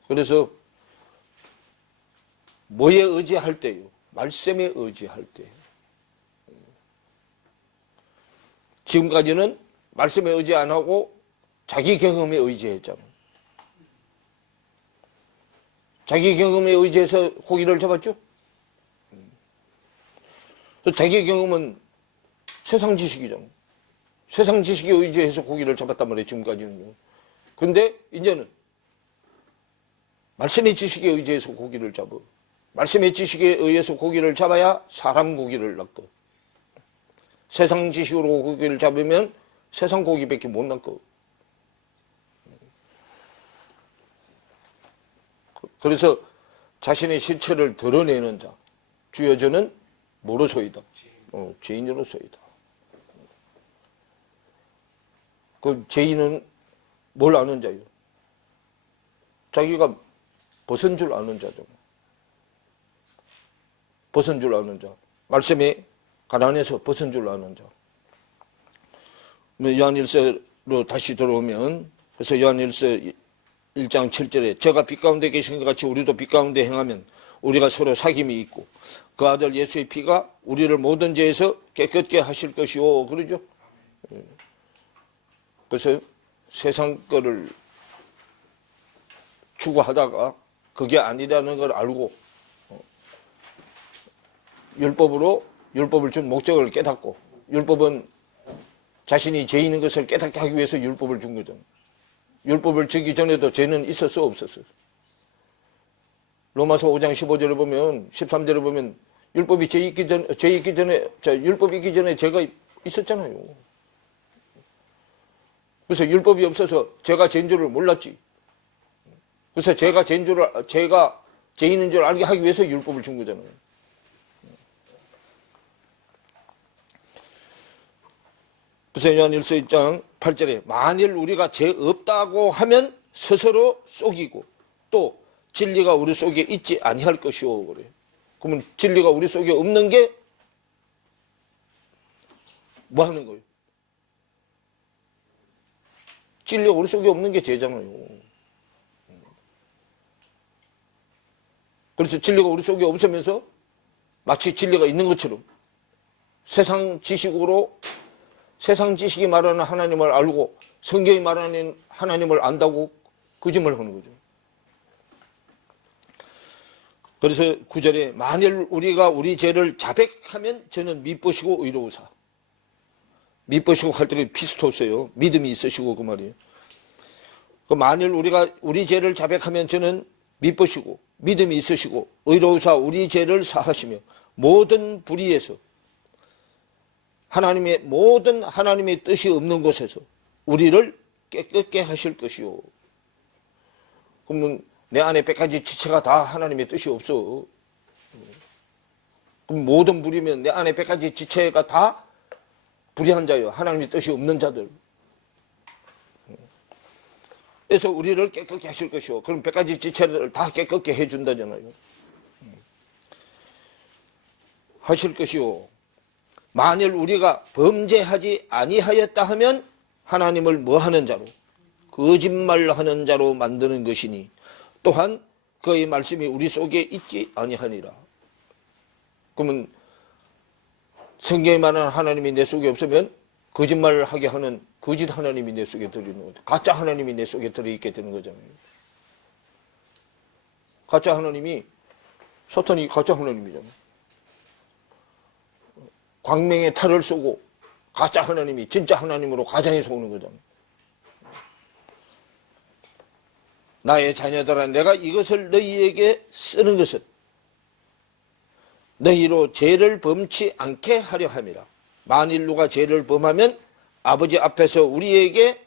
그래서 뭐에 의지할 때요? 말씀에 의지할 때. 지금까지는 말씀에 의지 안 하고 자기 경험에 의지했잖아. 자기 경험에 의지해서 고기를 잡았죠? 자기 경험은 세상 지식이잖아. 세상 지식에 의지해서 고기를 잡았단 말이에요, 지금까지는요. 근데 이제는 말씀의 지식에 의지해서 고기를 잡아. 말씀의 지식에 의해서 고기를 잡아야 사람 고기를 낚고. 세상 지식으로 고기를 잡으면 세상 고기밖에 못 낚고. 그래서 자신의 실체를 드러내는 자. 주여 저는 뭐로소이다. 죄인으로소이다. 그 죄인은 뭘 아는 자요? 자기가 벗은 줄 아는 자죠. 벗은 줄 아는 자. 말씀에 가난해서 벗은 줄 아는 자. 요한일서로 다시 돌아오면 그래서 요한일서 1장 7절에 저가 빛 가운데 계신 것 같이 우리도 빛 가운데 행하면 우리가 서로 사귐이 있고 그 아들 예수의 피가 우리를 모든 죄에서 깨끗게 하실 것이오 그러죠. 그래서 세상 거를 추구하다가 그게 아니라는 걸 알고 율법으로 율법을 준 목적을 깨닫고 율법은 자신이 죄인인 것을 깨닫게 하기 위해서 율법을 준 거잖아요. 율법을 주기 전에도 죄는 있었어 없었어? 로마서 5장 15절을 보면 13절을 보면 율법이 죄 있기 전에 율법이 있기 전에 죄가 있었잖아요. 그래서 율법이 없어서 죄가 죄인 줄을 몰랐지. 그래서 죄가 죄인인 줄 알게 하기 위해서 율법을 준 거잖아요. 그래서 요한일서 1장 8절에 만일 우리가 죄 없다고 하면 스스로 속이고 또 진리가 우리 속에 있지 아니할 것이오 그래. 그러면 진리가 우리 속에 없는 게 뭐 하는 거예요? 진리가 우리 속에 없는 게 죄잖아요. 그래서 진리가 우리 속에 없으면서 마치 진리가 있는 것처럼 세상 지식이 말하는 하나님을 알고 성경이 말하는 하나님을 안다고 거짓말을 하는 거죠. 그래서 9절에 만일 우리가 우리 죄를 자백하면 저는 미쁘시고 의로우사. 미쁘시고 할 때 피스토스예요. 믿음이 있으시고 그 말이에요. 만일 우리가 우리 죄를 자백하면 저는 미쁘시고 믿음이 있으시고 의로우사 우리 죄를 사하시며 모든 불의에서 하나님의 뜻이 없는 곳에서 우리를 깨끗게 하실 것이요. 그러면 내 안에 100가지 지체가 다 하나님의 뜻이 없어. 그럼 모든 불이면 내 안에 100가지 지체가 다 불의한 자요. 하나님의 뜻이 없는 자들. 그래서 우리를 깨끗게 하실 것이요. 그럼 100가지 지체를 다 깨끗게 해준다잖아요. 하실 것이요. 만일 우리가 범죄하지 아니하였다 하면 하나님을 뭐하는 자로? 거짓말하는 자로 만드는 것이니 또한 그의 말씀이 우리 속에 있지 아니하니라. 그러면 성경에 말하는 하나님이 내 속에 없으면 거짓말을 하게 하는 거짓 하나님이 내 속에 들어있는 거죠. 가짜 하나님이 내 속에 들어있게 되는 거잖아요. 가짜 하나님이, 사탄이 가짜 하나님이잖아요. 광명에 탈을 쏘고 가짜 하나님이 진짜 하나님으로 가장해서 오는 거잖아요. 나의 자녀들아, 내가 이것을 너희에게 쓰는 것은 너희로 죄를 범치 않게 하려 함이라. 만일 누가 죄를 범하면 아버지 앞에서 우리에게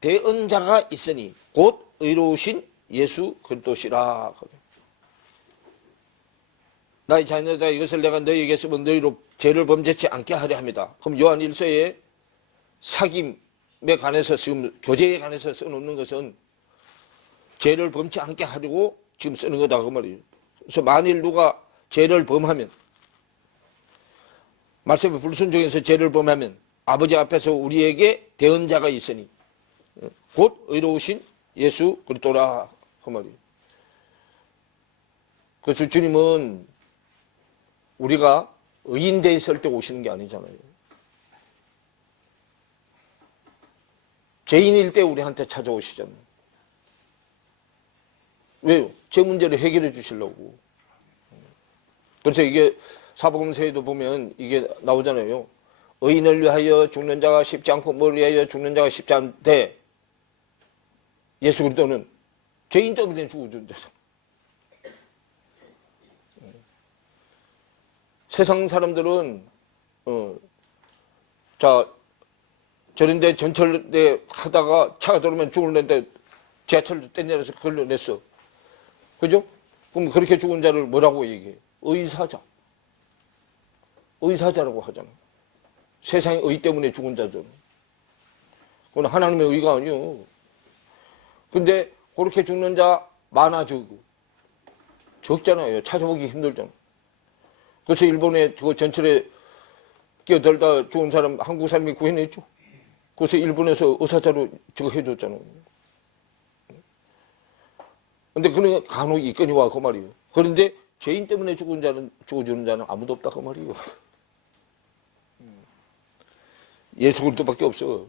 대언자가 있으니 곧 의로우신 예수 그리스도시라. 나의 자녀들아, 이것을 내가 너희에게 쓰면 너희로 죄를 범죄치 않게 하려 합니다. 그럼 요한 1서에 사귐에 관해서 지금 교제에 관해서 써놓는 것은 죄를 범치 않게 하려고 지금 쓰는 거다 그 말이에요. 그래서 만일 누가 죄를 범하면, 말씀에 불순종해서 죄를 범하면 아버지 앞에서 우리에게 대언자가 있으니 곧 의로우신 예수 그리스도라 그 말이에요. 그래서 주님은 우리가 의인되어 있을 때 오시는 게 아니잖아요. 죄인일 때 우리한테 찾아오시잖아요. 왜요? 제 문제를 해결해 주시려고. 그래서 이게 사복음서에도 보면 이게 나오잖아요. 의인을 위하여 죽는 자가 쉽지 않고 뭘 위하여 죽는 자가 쉽지 않대. 예수 그리스도는 죄인 때문에 죽어준 자잖아. 세상 사람들은 저런데 전철에 하다가 차가 들어오면 죽을는데 지하철도 떼내려서 걸러냈어. 그죠? 그럼 그렇게 죽은 자를 뭐라고 얘기해? 의사자. 의사자라고 하잖아. 세상의 의 때문에 죽은 자죠. 그건 하나님의 의가 아니요. 근데 그렇게 죽는 자 많아져. 적잖아요. 찾아보기 힘들잖아. 그래서 일본에 그 전철에 끼어들다 죽은 사람 한국 사람이 구해냈죠. 그래서 일본에서 의사자로 저거 해줬잖아요. 근데 그는 간혹 있거니 와 그 말이에요. 그런데 죄인 때문에 죽어주는 자는 아무도 없다 그 말이에요. 예수 그리스도밖에 없어.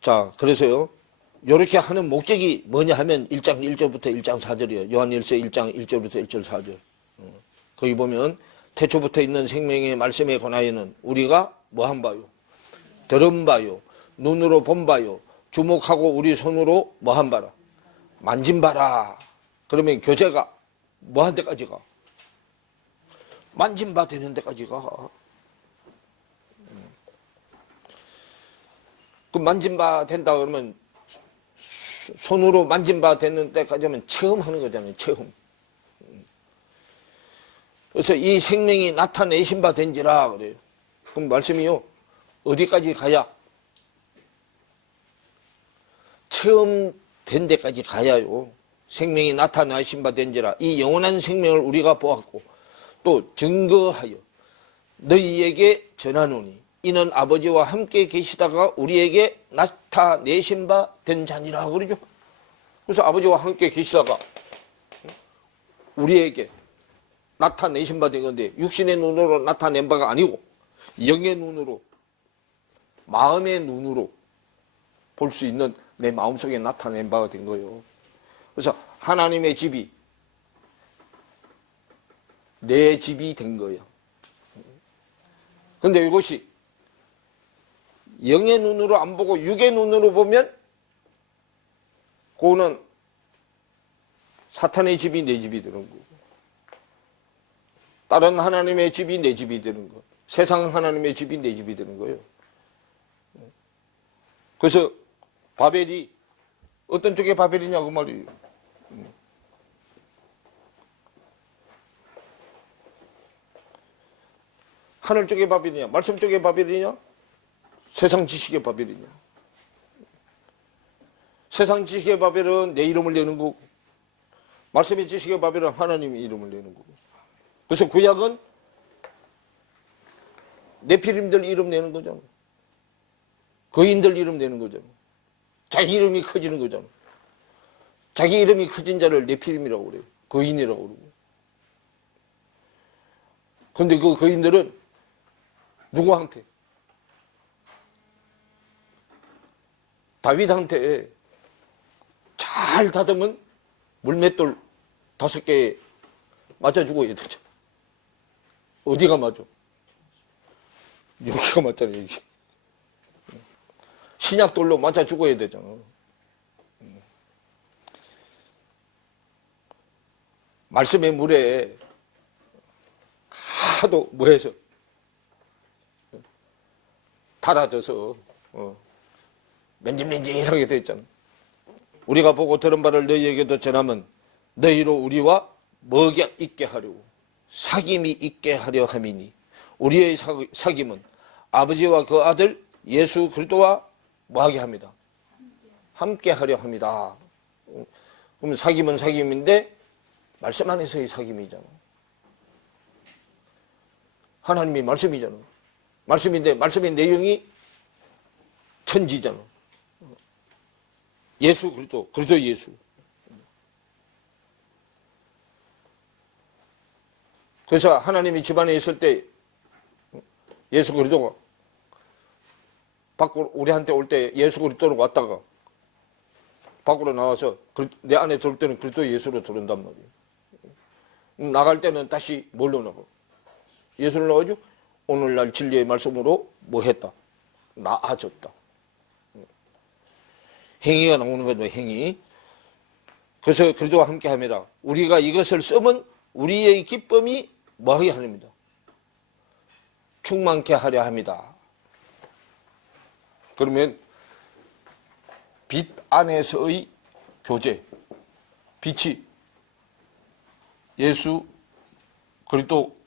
자, 그래서요. 이렇게 하는 목적이 뭐냐 하면 1장 1절부터 1장 4절이에요. 요한일서 1장 1절부터 1절 4절. 거기 보면 태초부터 있는 생명의 말씀에 관하여는 우리가 뭐한 바요? 들은 바요. 눈으로 본 바요. 주목하고 우리 손으로 뭐한 바라? 만진 바라. 그러면 교제가 뭐한 데까지 가? 만진 바 되는 데까지 가. 그 만진 바 된다 그러면 손으로 만진 바 되는 때까지 하면 체험하는 거잖아요. 체험. 그래서 이 생명이 나타내신 바 된지라 그래요. 그럼 말씀이요. 어디까지 가야? 체험된 데까지 가야요. 생명이 나타나신 바 된지라. 이 영원한 생명을 우리가 보았고 또 증거하여 너희에게 전하노니 이는 아버지와 함께 계시다가 우리에게 나타내신 바 된 자니라 그러죠. 그래서 아버지와 함께 계시다가 우리에게 나타내신 바 된 건데 육신의 눈으로 나타낸 바가 아니고 영의 눈으로 마음의 눈으로 볼 수 있는 내 마음속에 나타낸 바가 된 거예요. 그래서 하나님의 집이 내 집이 된 거예요. 그런데 이것이 영의 눈으로 안 보고 육의 눈으로 보면 그거는 사탄의 집이 내 집이 되는 거고 다른 하나님의 집이 내 집이 되는 거, 세상 하나님의 집이 내 집이 되는 거예요. 그래서 바벨이 어떤 쪽의 바벨이냐 그 말이에요. 하늘 쪽의 바벨이냐, 말씀 쪽의 바벨이냐, 세상 지식의 바벨이냐. 세상 지식의 바벨은 내 이름을 내는 거고 말씀의 지식의 바벨은 하나님의 이름을 내는 거고. 그래서 구약은 네피림들 이름 내는 거잖아. 거인들 이름 내는 거잖아. 자기 이름이 커지는 거잖아. 자기 이름이 커진 자를 네피림이라고 그래요. 거인이라고 그러고. 근데 그 거인들은 누구한테? 다윗한테 잘 다듬은 물맷돌 5개 맞아 죽어야 되죠. 어디가 맞아? 여기가 맞잖아요, 여기. 신약돌로 맞아 죽어야 되잖아. 말씀의 물에 하도 뭐해서 달아져서 맨질맨질하게 됐잖아. 우리가 보고 들은 바를 너희에게도 전하면 너희로 우리와 먹여 있게 하려고 사귐이 있게 하려 함이니 우리의 사귐은 아버지와 그 아들 예수 그리스도와 뭐하게 합니다. 함께 하려 합니다. 그럼 사귐은 사귐인데 말씀 안에서의 사귐이잖아. 하나님이 말씀이잖아. 말씀인데 말씀의 내용이 천지잖아. 예수 그리스도 예수. 그래서 하나님이 집안에 있을 때 예수 그리스도가 밖으로 우리한테 올 때 예수 그리스도로 왔다가 밖으로 나와서 내 안에 들어올 때는 그리스도 예수로 들어온단 말이에요. 나갈 때는 다시 뭘로 나가? 예수를 나가죠. 오늘날 진리의 말씀으로 뭐 했다? 나아졌다. 행위가 나오는 거죠. 행위. 그래서 그리스도와 함께 함이라. 우리가 이것을 쓰면 우리의 기쁨이 뭐하게 합니다. 충만케 하려 합니다. 그러면 빛 안에서의 교제, 빛이 예수 그리스도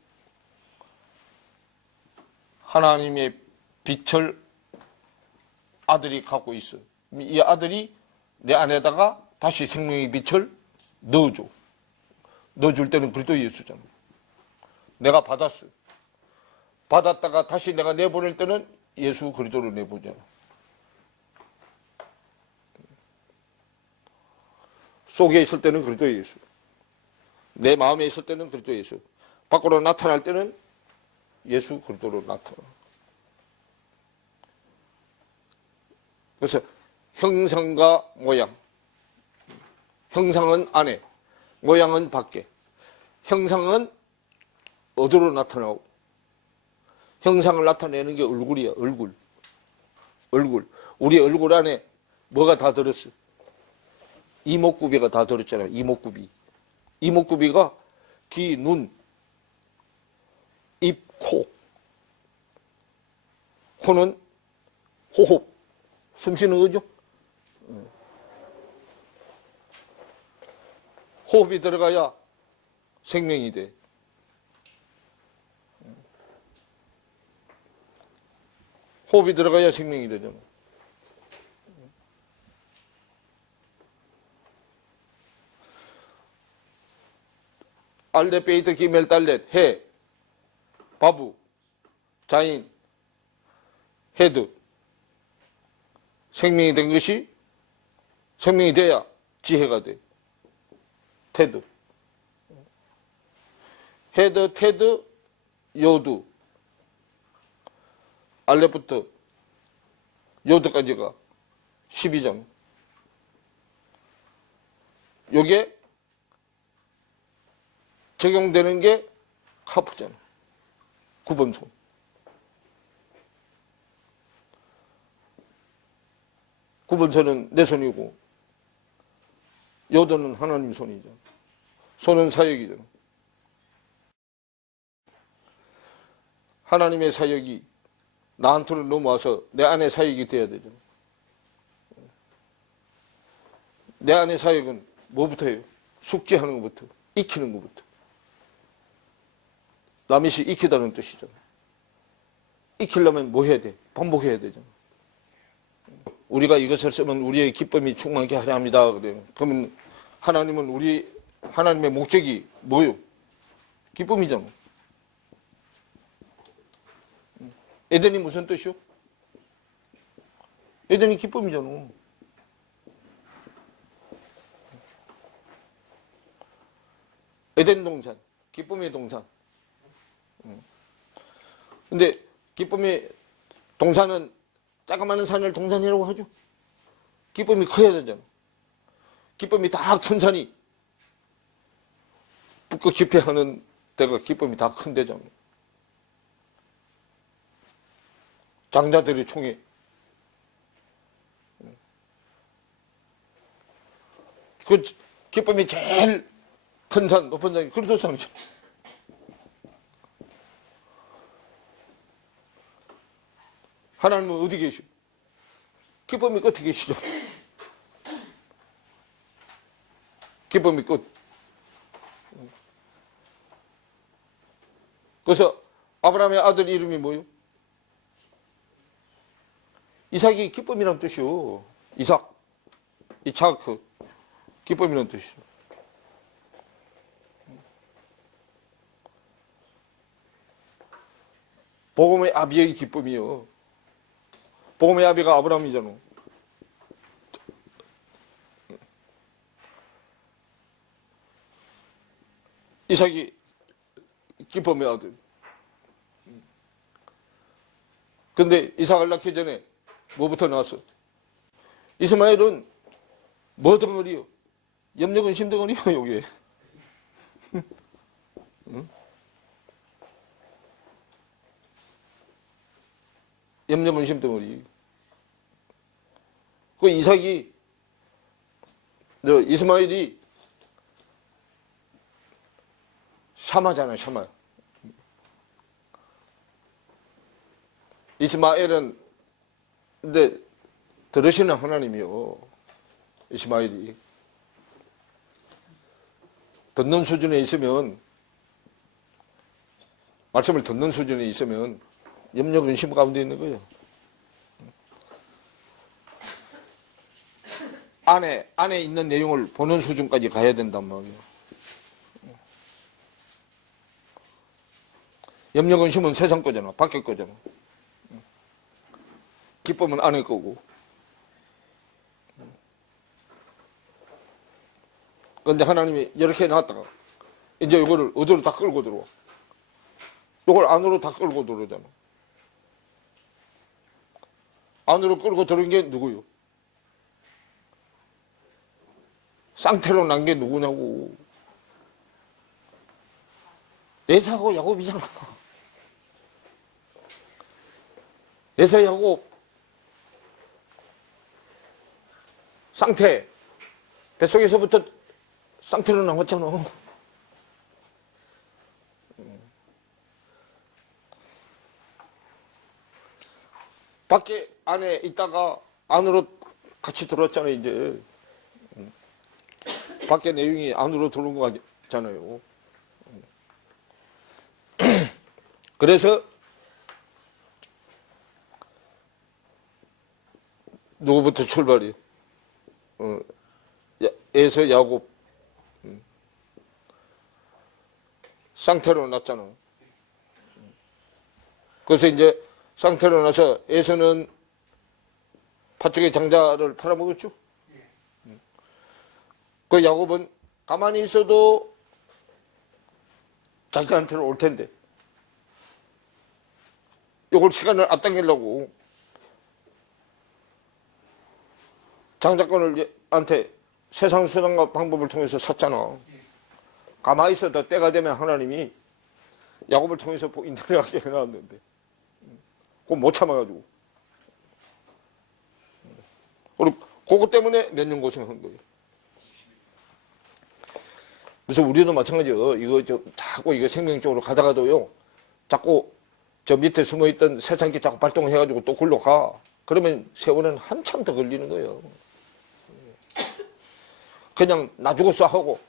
하나님의 빛을 아들이 갖고 있어요. 이 아들이 내 안에다가 다시 생명의 빛을 넣어줘. 넣어줄 때는 그리스도 예수잖아. 내가 받았어요. 받았다가 다시 내가 내보낼 때는 예수 그리스도를 내보잖아. 속에 있을 때는 그리스도 예수. 내 마음에 있을 때는 그리스도 예수. 밖으로 나타날 때는 예수 그리스도로 나타나. 그래서 형상과 모양. 형상은 안에, 모양은 밖에. 형상은 어디로 나타나고 형상을 나타내는 게 얼굴이야. 얼굴. 우리 얼굴 안에 뭐가 다 들었어? 이목구비가 다 들었잖아요. 이목구비가 귀, 눈, 입, 코. 코는 호흡, 숨 쉬는 거죠. 호흡이 들어가야 생명이 돼. 호흡이 들어가야 생명이 되잖아. 알레, 베이트, 기멜, 달렛, 해, 바부, 자인, 헤드. 생명이 된 것이 생명이 돼야 지혜가 돼. 테드. 헤드, 테드, 요드. 알레부터 요드까지가 12장. 요게 적용되는 게 카프잖아. 9번 손. 구번 손은 내 손이고 요도는 하나님 손이죠. 손은 사역이잖아. 하나님의 사역이 나한테로 넘어와서 내 안에 사역이 돼야 되잖아. 내 안에 사역은 뭐부터 해요? 숙지하는 것부터, 익히는 것부터. 라밋이 익히다는 뜻이잖아. 익히려면 뭐 해야 돼? 반복해야 되잖아. 우리가 이것을 쓰면 우리의 기쁨이 충만케 하려 합니다. 그래요. 그러면 하나님은 하나님의 목적이 뭐요? 기쁨이잖아. 에덴이 무슨 뜻이요? 에덴이 기쁨이잖아. 에덴 동산, 기쁨의 동산. 근데 기쁨의 동산은 자그마한 산을 동산이라고 하죠. 기쁨이 커야 되잖아. 기쁨이 다 큰 산이 북극 집회하는 데가 기쁨이 다 큰 데잖아. 장자들의 총회. 그 기쁨이 제일 큰 산, 높은 산이 그리스도산이죠. 하나님은 어디 계시오? 기쁨이 끝에 계시죠. 기쁨이 끝. 그래서 아브라함의 아들 이름이 뭐요? 이삭이 기쁨이란 뜻이요. 이삭, 이차크, 기쁨이란 뜻이죠. 복음의 아비의 기쁨이요. 복음의 아비가 아브라함이잖아. 이삭이 기쁨의 아들. 근데 이삭을 낳기 전에 뭐부터 나왔어? 이스마엘은 뭐 덩어리요? 염려근심 덩어리요, 요게. 응? 염려근심 덩어리. 그 이삭이, 이스마엘이 샤마잖아요, 샤마. 이스마엘은, 근데, 들으시는 하나님이요. 이스마엘이. 듣는 수준에 있으면, 말씀을 듣는 수준에 있으면, 염려, 근심 가운데 있는 거예요. 안에 있는 내용을 보는 수준까지 가야 된단 말이에요. 염려, 근심은 세상 거잖아. 밖에 거잖아. 기쁨은 안에 거고. 그런데 하나님이 이렇게 놨다가 이제 이거를 어디로 다 끌고 들어와. 이걸 안으로 다 끌고 들어오잖아. 안으로 끌고 들어온 게 누구요? 쌍태로 난 게 누구냐고. 에사하고 야곱이잖아. 에사 야곱 쌍태 뱃속에서부터 쌍태로 나왔잖아. 밖에 안에 있다가 안으로 같이 들어왔잖아. 이제 밖에 내용이 안으로 들어온 거 같잖아요. 그래서 누구부터 출발이? 에서 야곱 쌍태로 났잖아. 그래서 이제 쌍태로 나서 에서는 밭쪽의 장자를 팔아먹었죠. 그 야곱은 가만히 있어도 자기한테는 올 텐데 이걸 시간을 앞당기려고 장자권을 한테 세상 수단과 방법을 통해서 샀잖아. 가만히 있어도 때가 되면 하나님이 야곱을 통해서 인터넷하게 해놨는데 그거 못 참아가지고 그리고 그것 때문에 몇 년 고생한 거예요. 그래서 우리도 마찬가지예요. 이거 자꾸 이거 생명적으로 가다가도요, 자꾸 저 밑에 숨어있던 세상기 자꾸 발동해가지고 또 굴러 가. 그러면 세월은 한참 더 걸리는 거예요. 그냥 나 죽었어 하고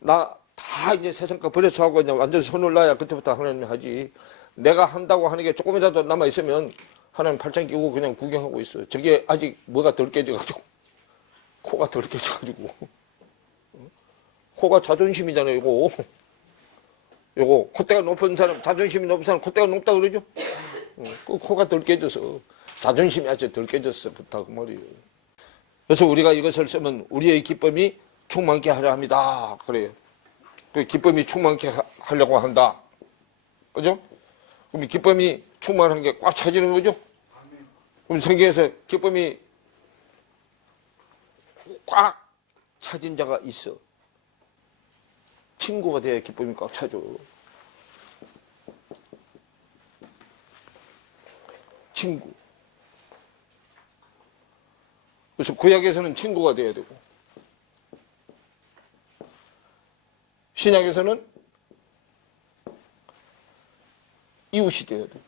나 다 이제 세상 거 버려서 하고 그냥 완전 손을 놔야 그때부터 하나님이 하지. 내가 한다고 하는 게 조금이라도 남아 있으면 하나님 팔짱 끼고 그냥 구경하고 있어요. 저게 아직 뭐가 덜 깨져가지고 코가 덜 깨져가지고 코가 자존심이잖아요. 요거 콧대가 높은 사람, 자존심이 높은 사람 콧대가 높다 그러죠. 그 코가 덜 깨져서 자존심이 아주 덜 깨졌어 부터 그 말이에요. 그래서 우리가 이것을 쓰면 우리의 기쁨이 충만케 하려 합니다. 그래요. 그 기쁨이 충만케 하려고 한다. 그죠? 그럼 기쁨이 충만한 게 꽉 차지는 거죠. 그럼 성경에서 기쁨이 꽉 차진 자가 있어. 친구가 돼야 기쁨이 꽉 차죠. 친구. 그래서 구약에서는 친구가 돼야 되고, 신약에서는 이웃이 돼야 되고,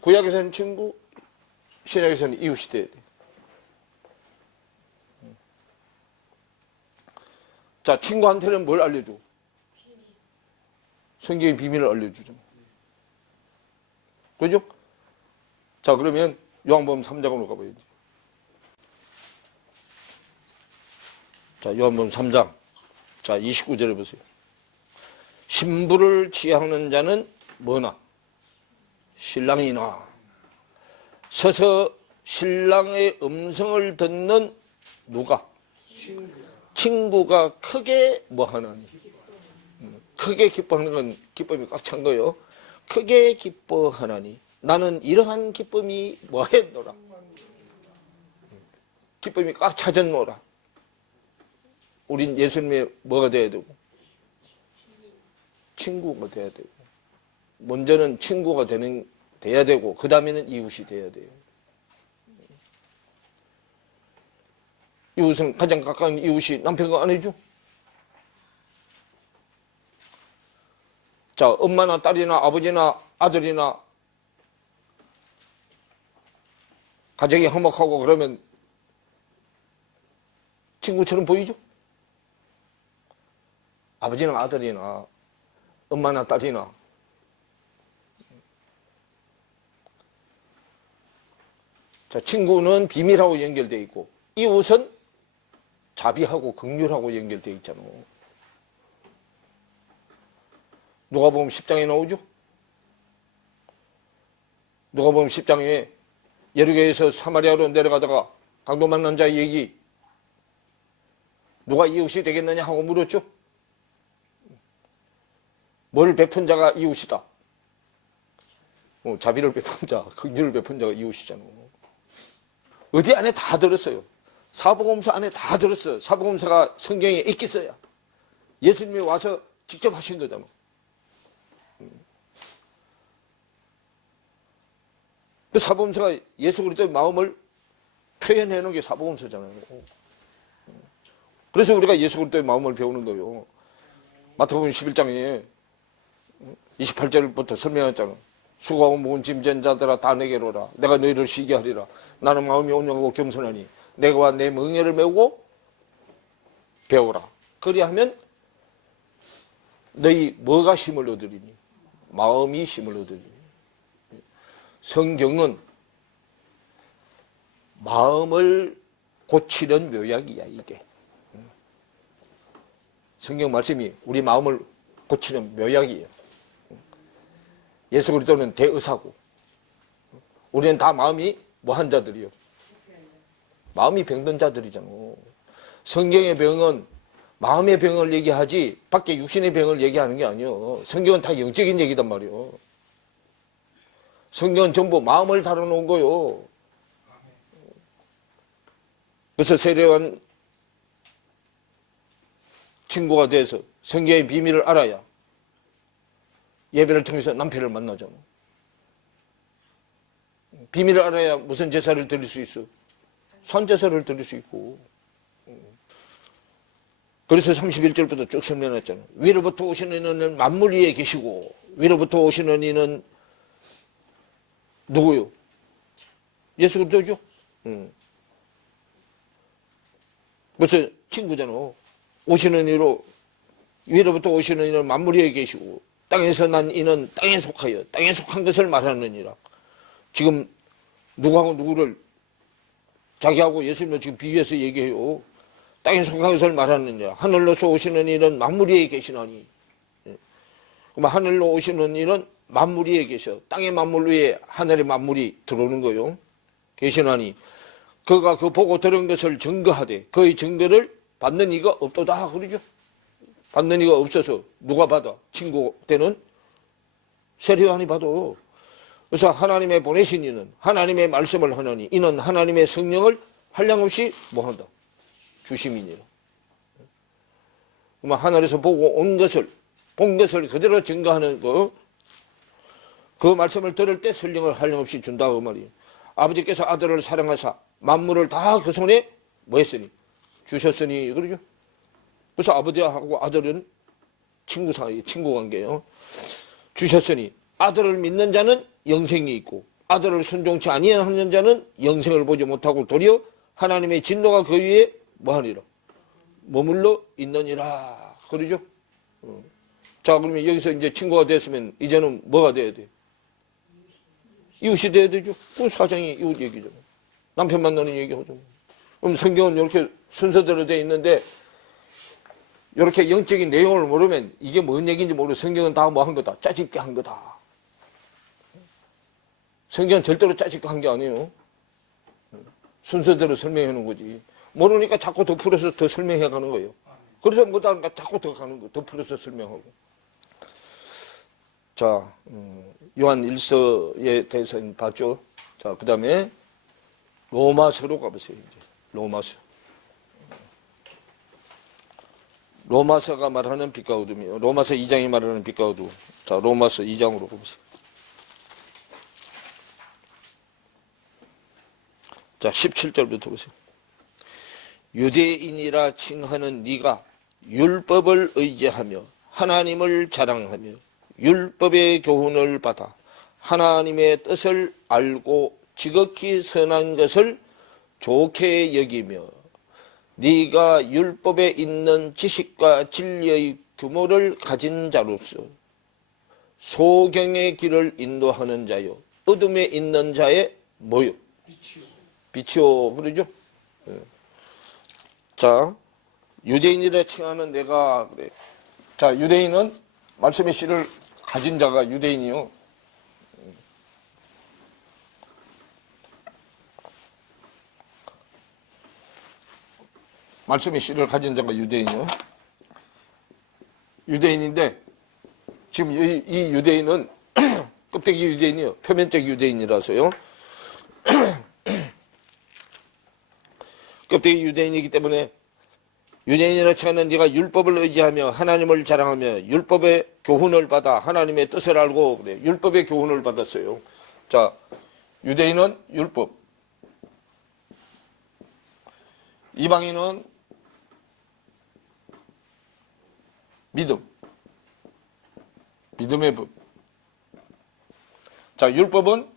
구약에서는 친구, 신약에서는 이웃이 돼야 돼. 자, 친구한테는 뭘 알려줘? 성경의 비밀을 알려주죠. 그죠? 자, 그러면 요한복음 3장으로 가봐야지. 자, 요한복음 3장. 자, 29절에 보세요. 신부를 취하는 자는 뭐나? 신랑이나 서서 신랑의 음성을 듣는 누가? 친구가 크게 뭐 하나니? 크게 기뻐하는 건 기쁨이 꽉 찬 거예요. 크게 기뻐하나니 나는 이러한 기쁨이 뭐했노라? 기쁨이 꽉 차졌노라. 우린 예수님의 뭐가 돼야 되고? 친구가 돼야 되고, 먼저는 친구가 돼야 되고, 그 다음에는 이웃이 돼야 돼요. 이웃은 가장 가까운 이웃이 남편과 아내죠. 자, 엄마나 딸이나 아버지나 아들이나 가정이 화목하고 그러면 친구처럼 보이죠? 아버지나 아들이나 엄마나 딸이나. 자, 친구는 비밀하고 연결되어 있고, 이웃은 자비하고 긍휼하고 연결되어 있잖아. 누가복음 10장에 나오죠? 누가복음 10장에 여리고에서 사마리아로 내려가다가 강도 만난 자의 얘기, 누가 이웃이 되겠느냐 하고 물었죠? 뭘 베푼 자가 이웃이다. 자비를 베푼 자, 긍휼을 베푼 자가 이웃이잖아. 어디 안에 다 들었어요. 사복음서 안에 다 들었어요. 사복음서가 성경에 있겠어야. 예수님이 와서 직접 하신 거잖아. 그 사복음서가 예수 그리스도의 마음을 표현해 놓은 게 사복음서잖아요. 그래서 우리가 예수 그리스도의 마음을 배우는 거예요. 마태복음 11장에 28절부터 설명했잖아. 수고하고 무거운 짐진 자들아 다 내게로 오라. 내가 너희를 쉬게 하리라. 나는 마음이 온유하고 겸손하니 내가 내 멍에를 메고 배우라. 그리하면 너희 뭐가 힘을 얻으리니? 마음이 힘을 얻으리니. 성경은 마음을 고치는 묘약이야, 이게. 성경 말씀이 우리 마음을 고치는 묘약이에요. 예수 그리스도는 대의사고, 우리는 다 마음이 뭐한 자들이요? 마음이 병든 자들이잖아. 성경의 병은 마음의 병을 얘기하지 밖에 육신의 병을 얘기하는 게 아니에요. 성경은 다 영적인 얘기단 말이에요. 성경은 전부 마음을 다뤄놓은 거요. 그래서 세례요한 친구가 돼서 성경의 비밀을 알아야 예배를 통해서 남편을 만나잖아. 비밀을 알아야 무슨 제사를 드릴 수 있어? 산제사를 드릴 수 있고. 그래서 31절부터 쭉 설명했잖아. 위로부터 오시는 이는 만물 위에 계시고, 위로부터 오시는 이는 누구요? 예수 그리스도죠. 그래서 친구잖아. 오시는 이로, 위로부터 오시는 이는 만물 위에 계시고, 땅에서 난 이는 땅에 속하여 땅에 속한 것을 말하느니라. 지금 누구하고 누구를 자기하고 예수님을 지금 비교해서 얘기해요. 땅에 속한 것을 말하느니라. 하늘로서 오시는 이는 만물 위에 계시나니. 그럼 하늘로 오시는 이는 만물 위에 계셔. 땅의 만물 위에 하늘의 만물이 들어오는 거요. 계시나니 그가 그 보고 들은 것을 증거하되 그의 증거를 받는 이가 없도다 그러죠. 받는 이가 없어서 누가 받아? 친구 때는 세례요한이 받아. 그래서 하나님의 보내신 이는 하나님의 말씀을 하나니 이는 하나님의 성령을 한량없이 뭐한다? 주심이니라. 그러면 하늘에서 보고 온 것을 본 것을 그대로 증거하는 그 말씀을 들을 때 성령을 한량없이 준다 그 말이에요. 아버지께서 아들을 사랑하사 만물을 다 그 손에 뭐 했으니? 주셨으니 그러죠. 그래서 아버지하고 아들은 친구 사이, 친구 관계예요. 주셨으니 아들을 믿는 자는 영생이 있고 아들을 순종치 아니하는 자는 영생을 보지 못하고 도리어 하나님의 진노가 그 위에 뭐하니라? 머물러 있느니라. 그러죠? 자, 그러면 여기서 이제 친구가 됐으면 이제는 뭐가 돼야 돼? 이웃이 돼야 되죠. 그 사장이 이웃 얘기죠. 남편 만나는 얘기하죠. 그럼 성경은 이렇게 순서대로 되어 있는데 이렇게 영적인 내용을 모르면 이게 뭔 얘기인지 모르고 성경은 다 뭐 한 거다? 짜집게 한 거다. 성경은 절대로 짜집게 한 게 아니에요. 순서대로 설명해 놓은 거지. 모르니까 자꾸 더 풀어서 더 설명해 가는 거예요. 그래서 못하니까 자꾸 더 가는 거, 더 풀어서 설명하고. 자, 요한 1서에 대해서는 봤죠. 자, 그 다음에 로마서로 가보세요. 이제 로마서. 로마서가 말하는 빛과 어둠이에요. 로마서 2장이 말하는 빛과 어둠. 자, 로마서 2장으로 가보세요. 자, 17절부터 보세요. 유대인이라 칭하는 네가 율법을 의지하며 하나님을 자랑하며 율법의 교훈을 받아 하나님의 뜻을 알고 지극히 선한 것을 좋게 여기며 네가 율법에 있는 지식과 진리의 규모를 가진 자로서 소경의 길을 인도하는 자요 어둠에 있는 자의 뭐요? 빛이요. 그러죠? 자, 유대인이라 칭하는 내가 그래. 자, 유대인은 말씀의 씨를 가진 자가 유대인이요. 말씀의 씨를 가진 자가 유대인이요. 유대인인데 지금 이 유대인은 껍데기 유대인이요. 표면적 유대인이라서요. 껍데기 유대인이기 때문에 유대인이라 칭하는 네가 율법을 의지하며 하나님을 자랑하며 율법의 교훈을 받아 하나님의 뜻을 알고 그래. 율법의 교훈을 받았어요. 자, 유대인은 율법, 이방인은 믿음, 믿음의 법. 자, 율법은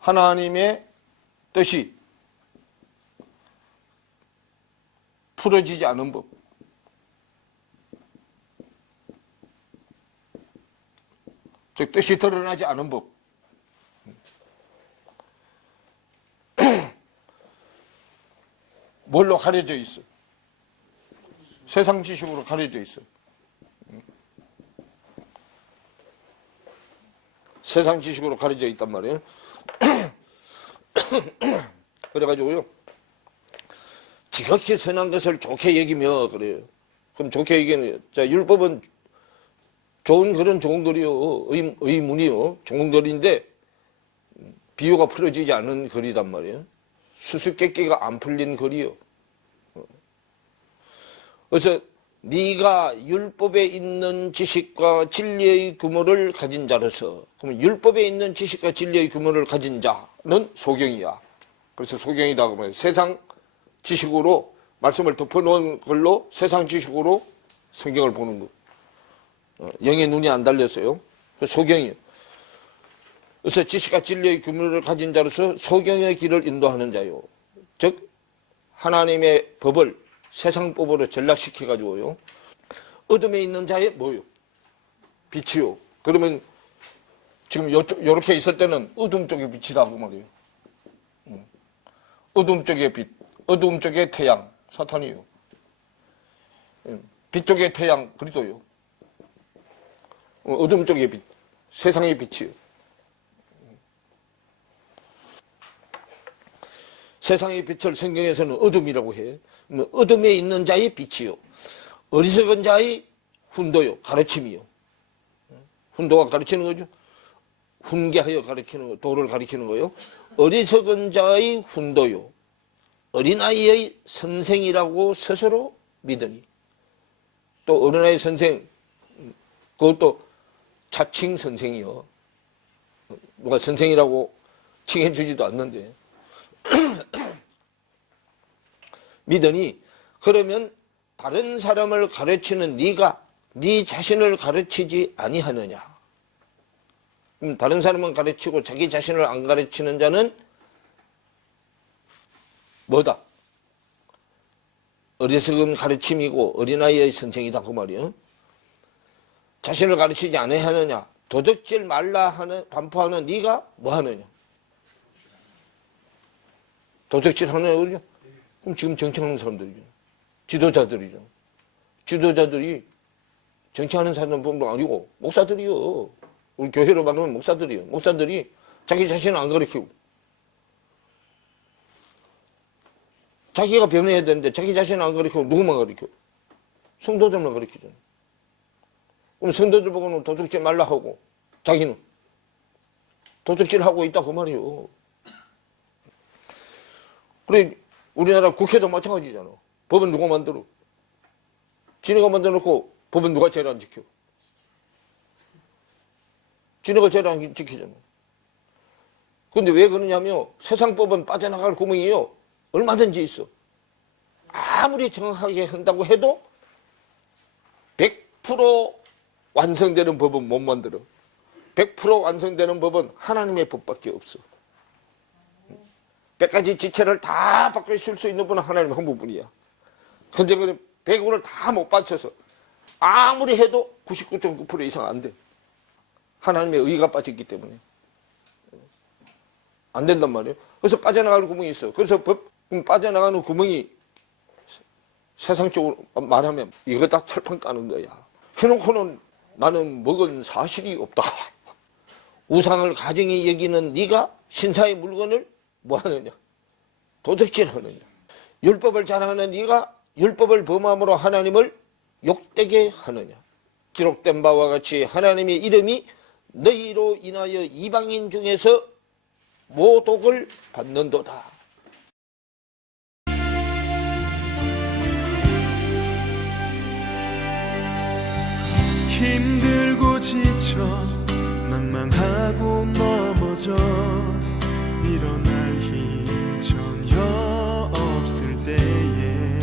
하나님의 뜻이 풀어지지 않은 법. 즉 뜻이 드러나지 않은 법. 뭘로 가려져 있어? 세상 지식으로 가려져 있어. 세상 지식으로 가려져 있단 말이에요. 그래가지고요. 지극히 선한 것을 좋게 여기며 그래요. 그럼 좋게 여기는 자 율법은 좋은 글은 좋은 글이요. 의문이요. 좋은 글인데 비유가 풀어지지 않은 글이단 말이에요. 수수께끼가 안 풀린 글이요. 그래서 네가 율법에 있는 지식과 진리의 규모를 가진 자로서 그러면 율법에 있는 지식과 진리의 규모를 가진 자는 소경이야. 그래서 소경이다 그러면 세상 지식으로 말씀을 덮어놓은 걸로 세상 지식으로 성경을 보는 거. 영의 눈이 안 달렸어요. 소경이에요. 그래서 지식과 진리의 규모를 가진 자로서 소경의 길을 인도하는 자요. 즉 하나님의 법을 세상 법으로 전락시켜가지고요. 어둠에 있는 자의 뭐요? 빛이요. 그러면 지금 요렇게 있을 때는 어둠 쪽의 빛이다 그 말이에요. 어둠 쪽의 빛, 어둠 쪽의 태양, 사탄이요. 빛 쪽의 태양, 그리스도요. 어둠 쪽의 빛, 세상의 빛이요. 세상의 빛을 성경에서는 어둠이라고 해. 어둠에 있는 자의 빛이요. 어리석은 자의 훈도요, 가르침이요. 훈도가 가르치는 거죠. 훈계하여 가르치는 거, 도를 가르치는 거요. 어리석은 자의 훈도요, 어린아이의 선생이라고 스스로 믿으니. 또 어린아이 선생, 그것도 자칭 선생이요. 누가 선생이라고 칭해주지도 않는데. 믿으니, 그러면 다른 사람을 가르치는 네가 네 자신을 가르치지 아니하느냐. 다른 사람은 가르치고 자기 자신을 안 가르치는 자는 뭐다? 어리석은 가르침이고 어린아이의 선생이다 그 말이요. 자신을 가르치지 아니하느냐. 도적질 말라 하는 반포하는 네가 뭐 하느냐. 도적질 하느냐 그러죠. 그럼 지금 정치하는 사람들이죠. 지도자들이죠. 지도자들이 정치하는 사람들도 아니고 목사들이요. 우리 교회로 말하면 목사들이요. 목사들이 자기 자신을 안 가르치고 자기가 변해야 되는데 자기 자신을 안 가르치고 누구만 가르쳐? 성도들만 가르치잖아. 그럼 성도들 보고는 도둑질 말라 하고 자기는 도둑질 하고 있다 그 말이요. 그래 우리나라 국회도 마찬가지잖아. 법은 누가 만들어? 지네가 만들어놓고 법은 누가 제일 안 지켜? 지네가 제일 안 지키잖아. 근데 왜 그러냐면 세상 법은 빠져나갈 구멍이요. 얼마든지 있어. 아무리 정확하게 한다고 해도 100% 완성되는 법은 못 만들어. 100% 완성되는 법은 하나님의 법밖에 없어. 100가지 지체를 다 바꾸실 수 있는 분은 하나님 한 분뿐이야. 근데 그 100원을 다 못 받쳐서 아무리 해도 99.9% 이상 안 돼. 하나님의 의가 빠졌기 때문에. 안 된단 말이에요. 그래서 빠져나가는 구멍이 있어. 그래서 빠져나가는 구멍이 세상 쪽으로 말하면 이거 다 철판 까는 거야. 해놓고는 나는 먹은 사실이 없다. 우상을 가정히 여기는 네가 신사의 물건을 뭐 하느냐? 도둑질 하느냐? 율법을 자랑하는 네가 율법을 범함으로 하나님을 욕되게 하느냐? 기록된 바와 같이 하나님의 이름이 너희로 인하여 이방인 중에서 모독을 받는도다. 힘들고 지쳐 망망하고 넘어져 일어날 힘 전혀 없을 때에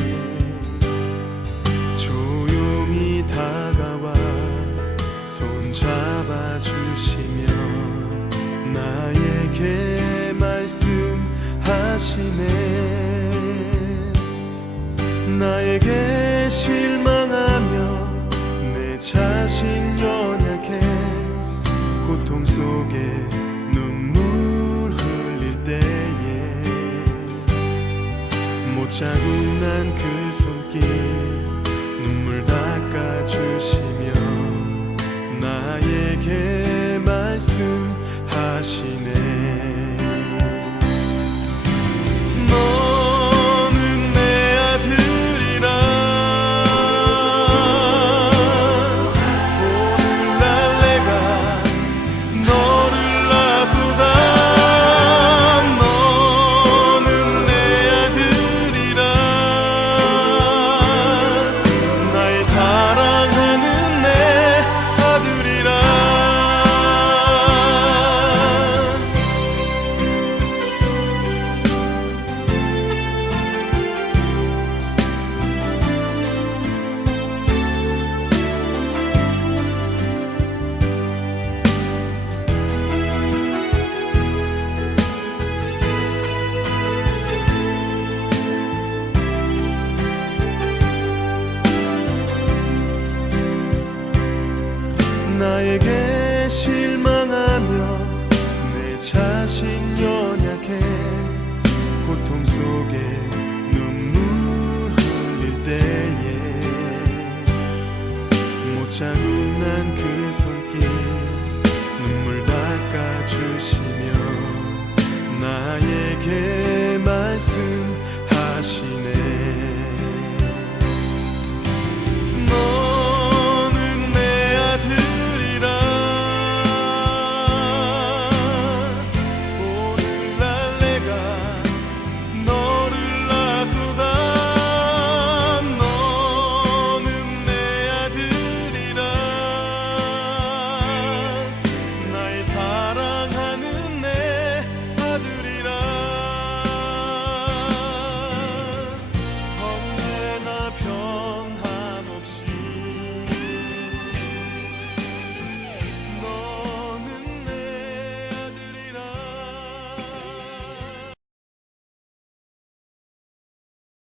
조용히 다가와 손잡아 주시며 나에게 말씀하시네. 나에게 실망하며 내 자신 연약해 고통 속에 눈물 흘릴 때에 못 자국난 그 손길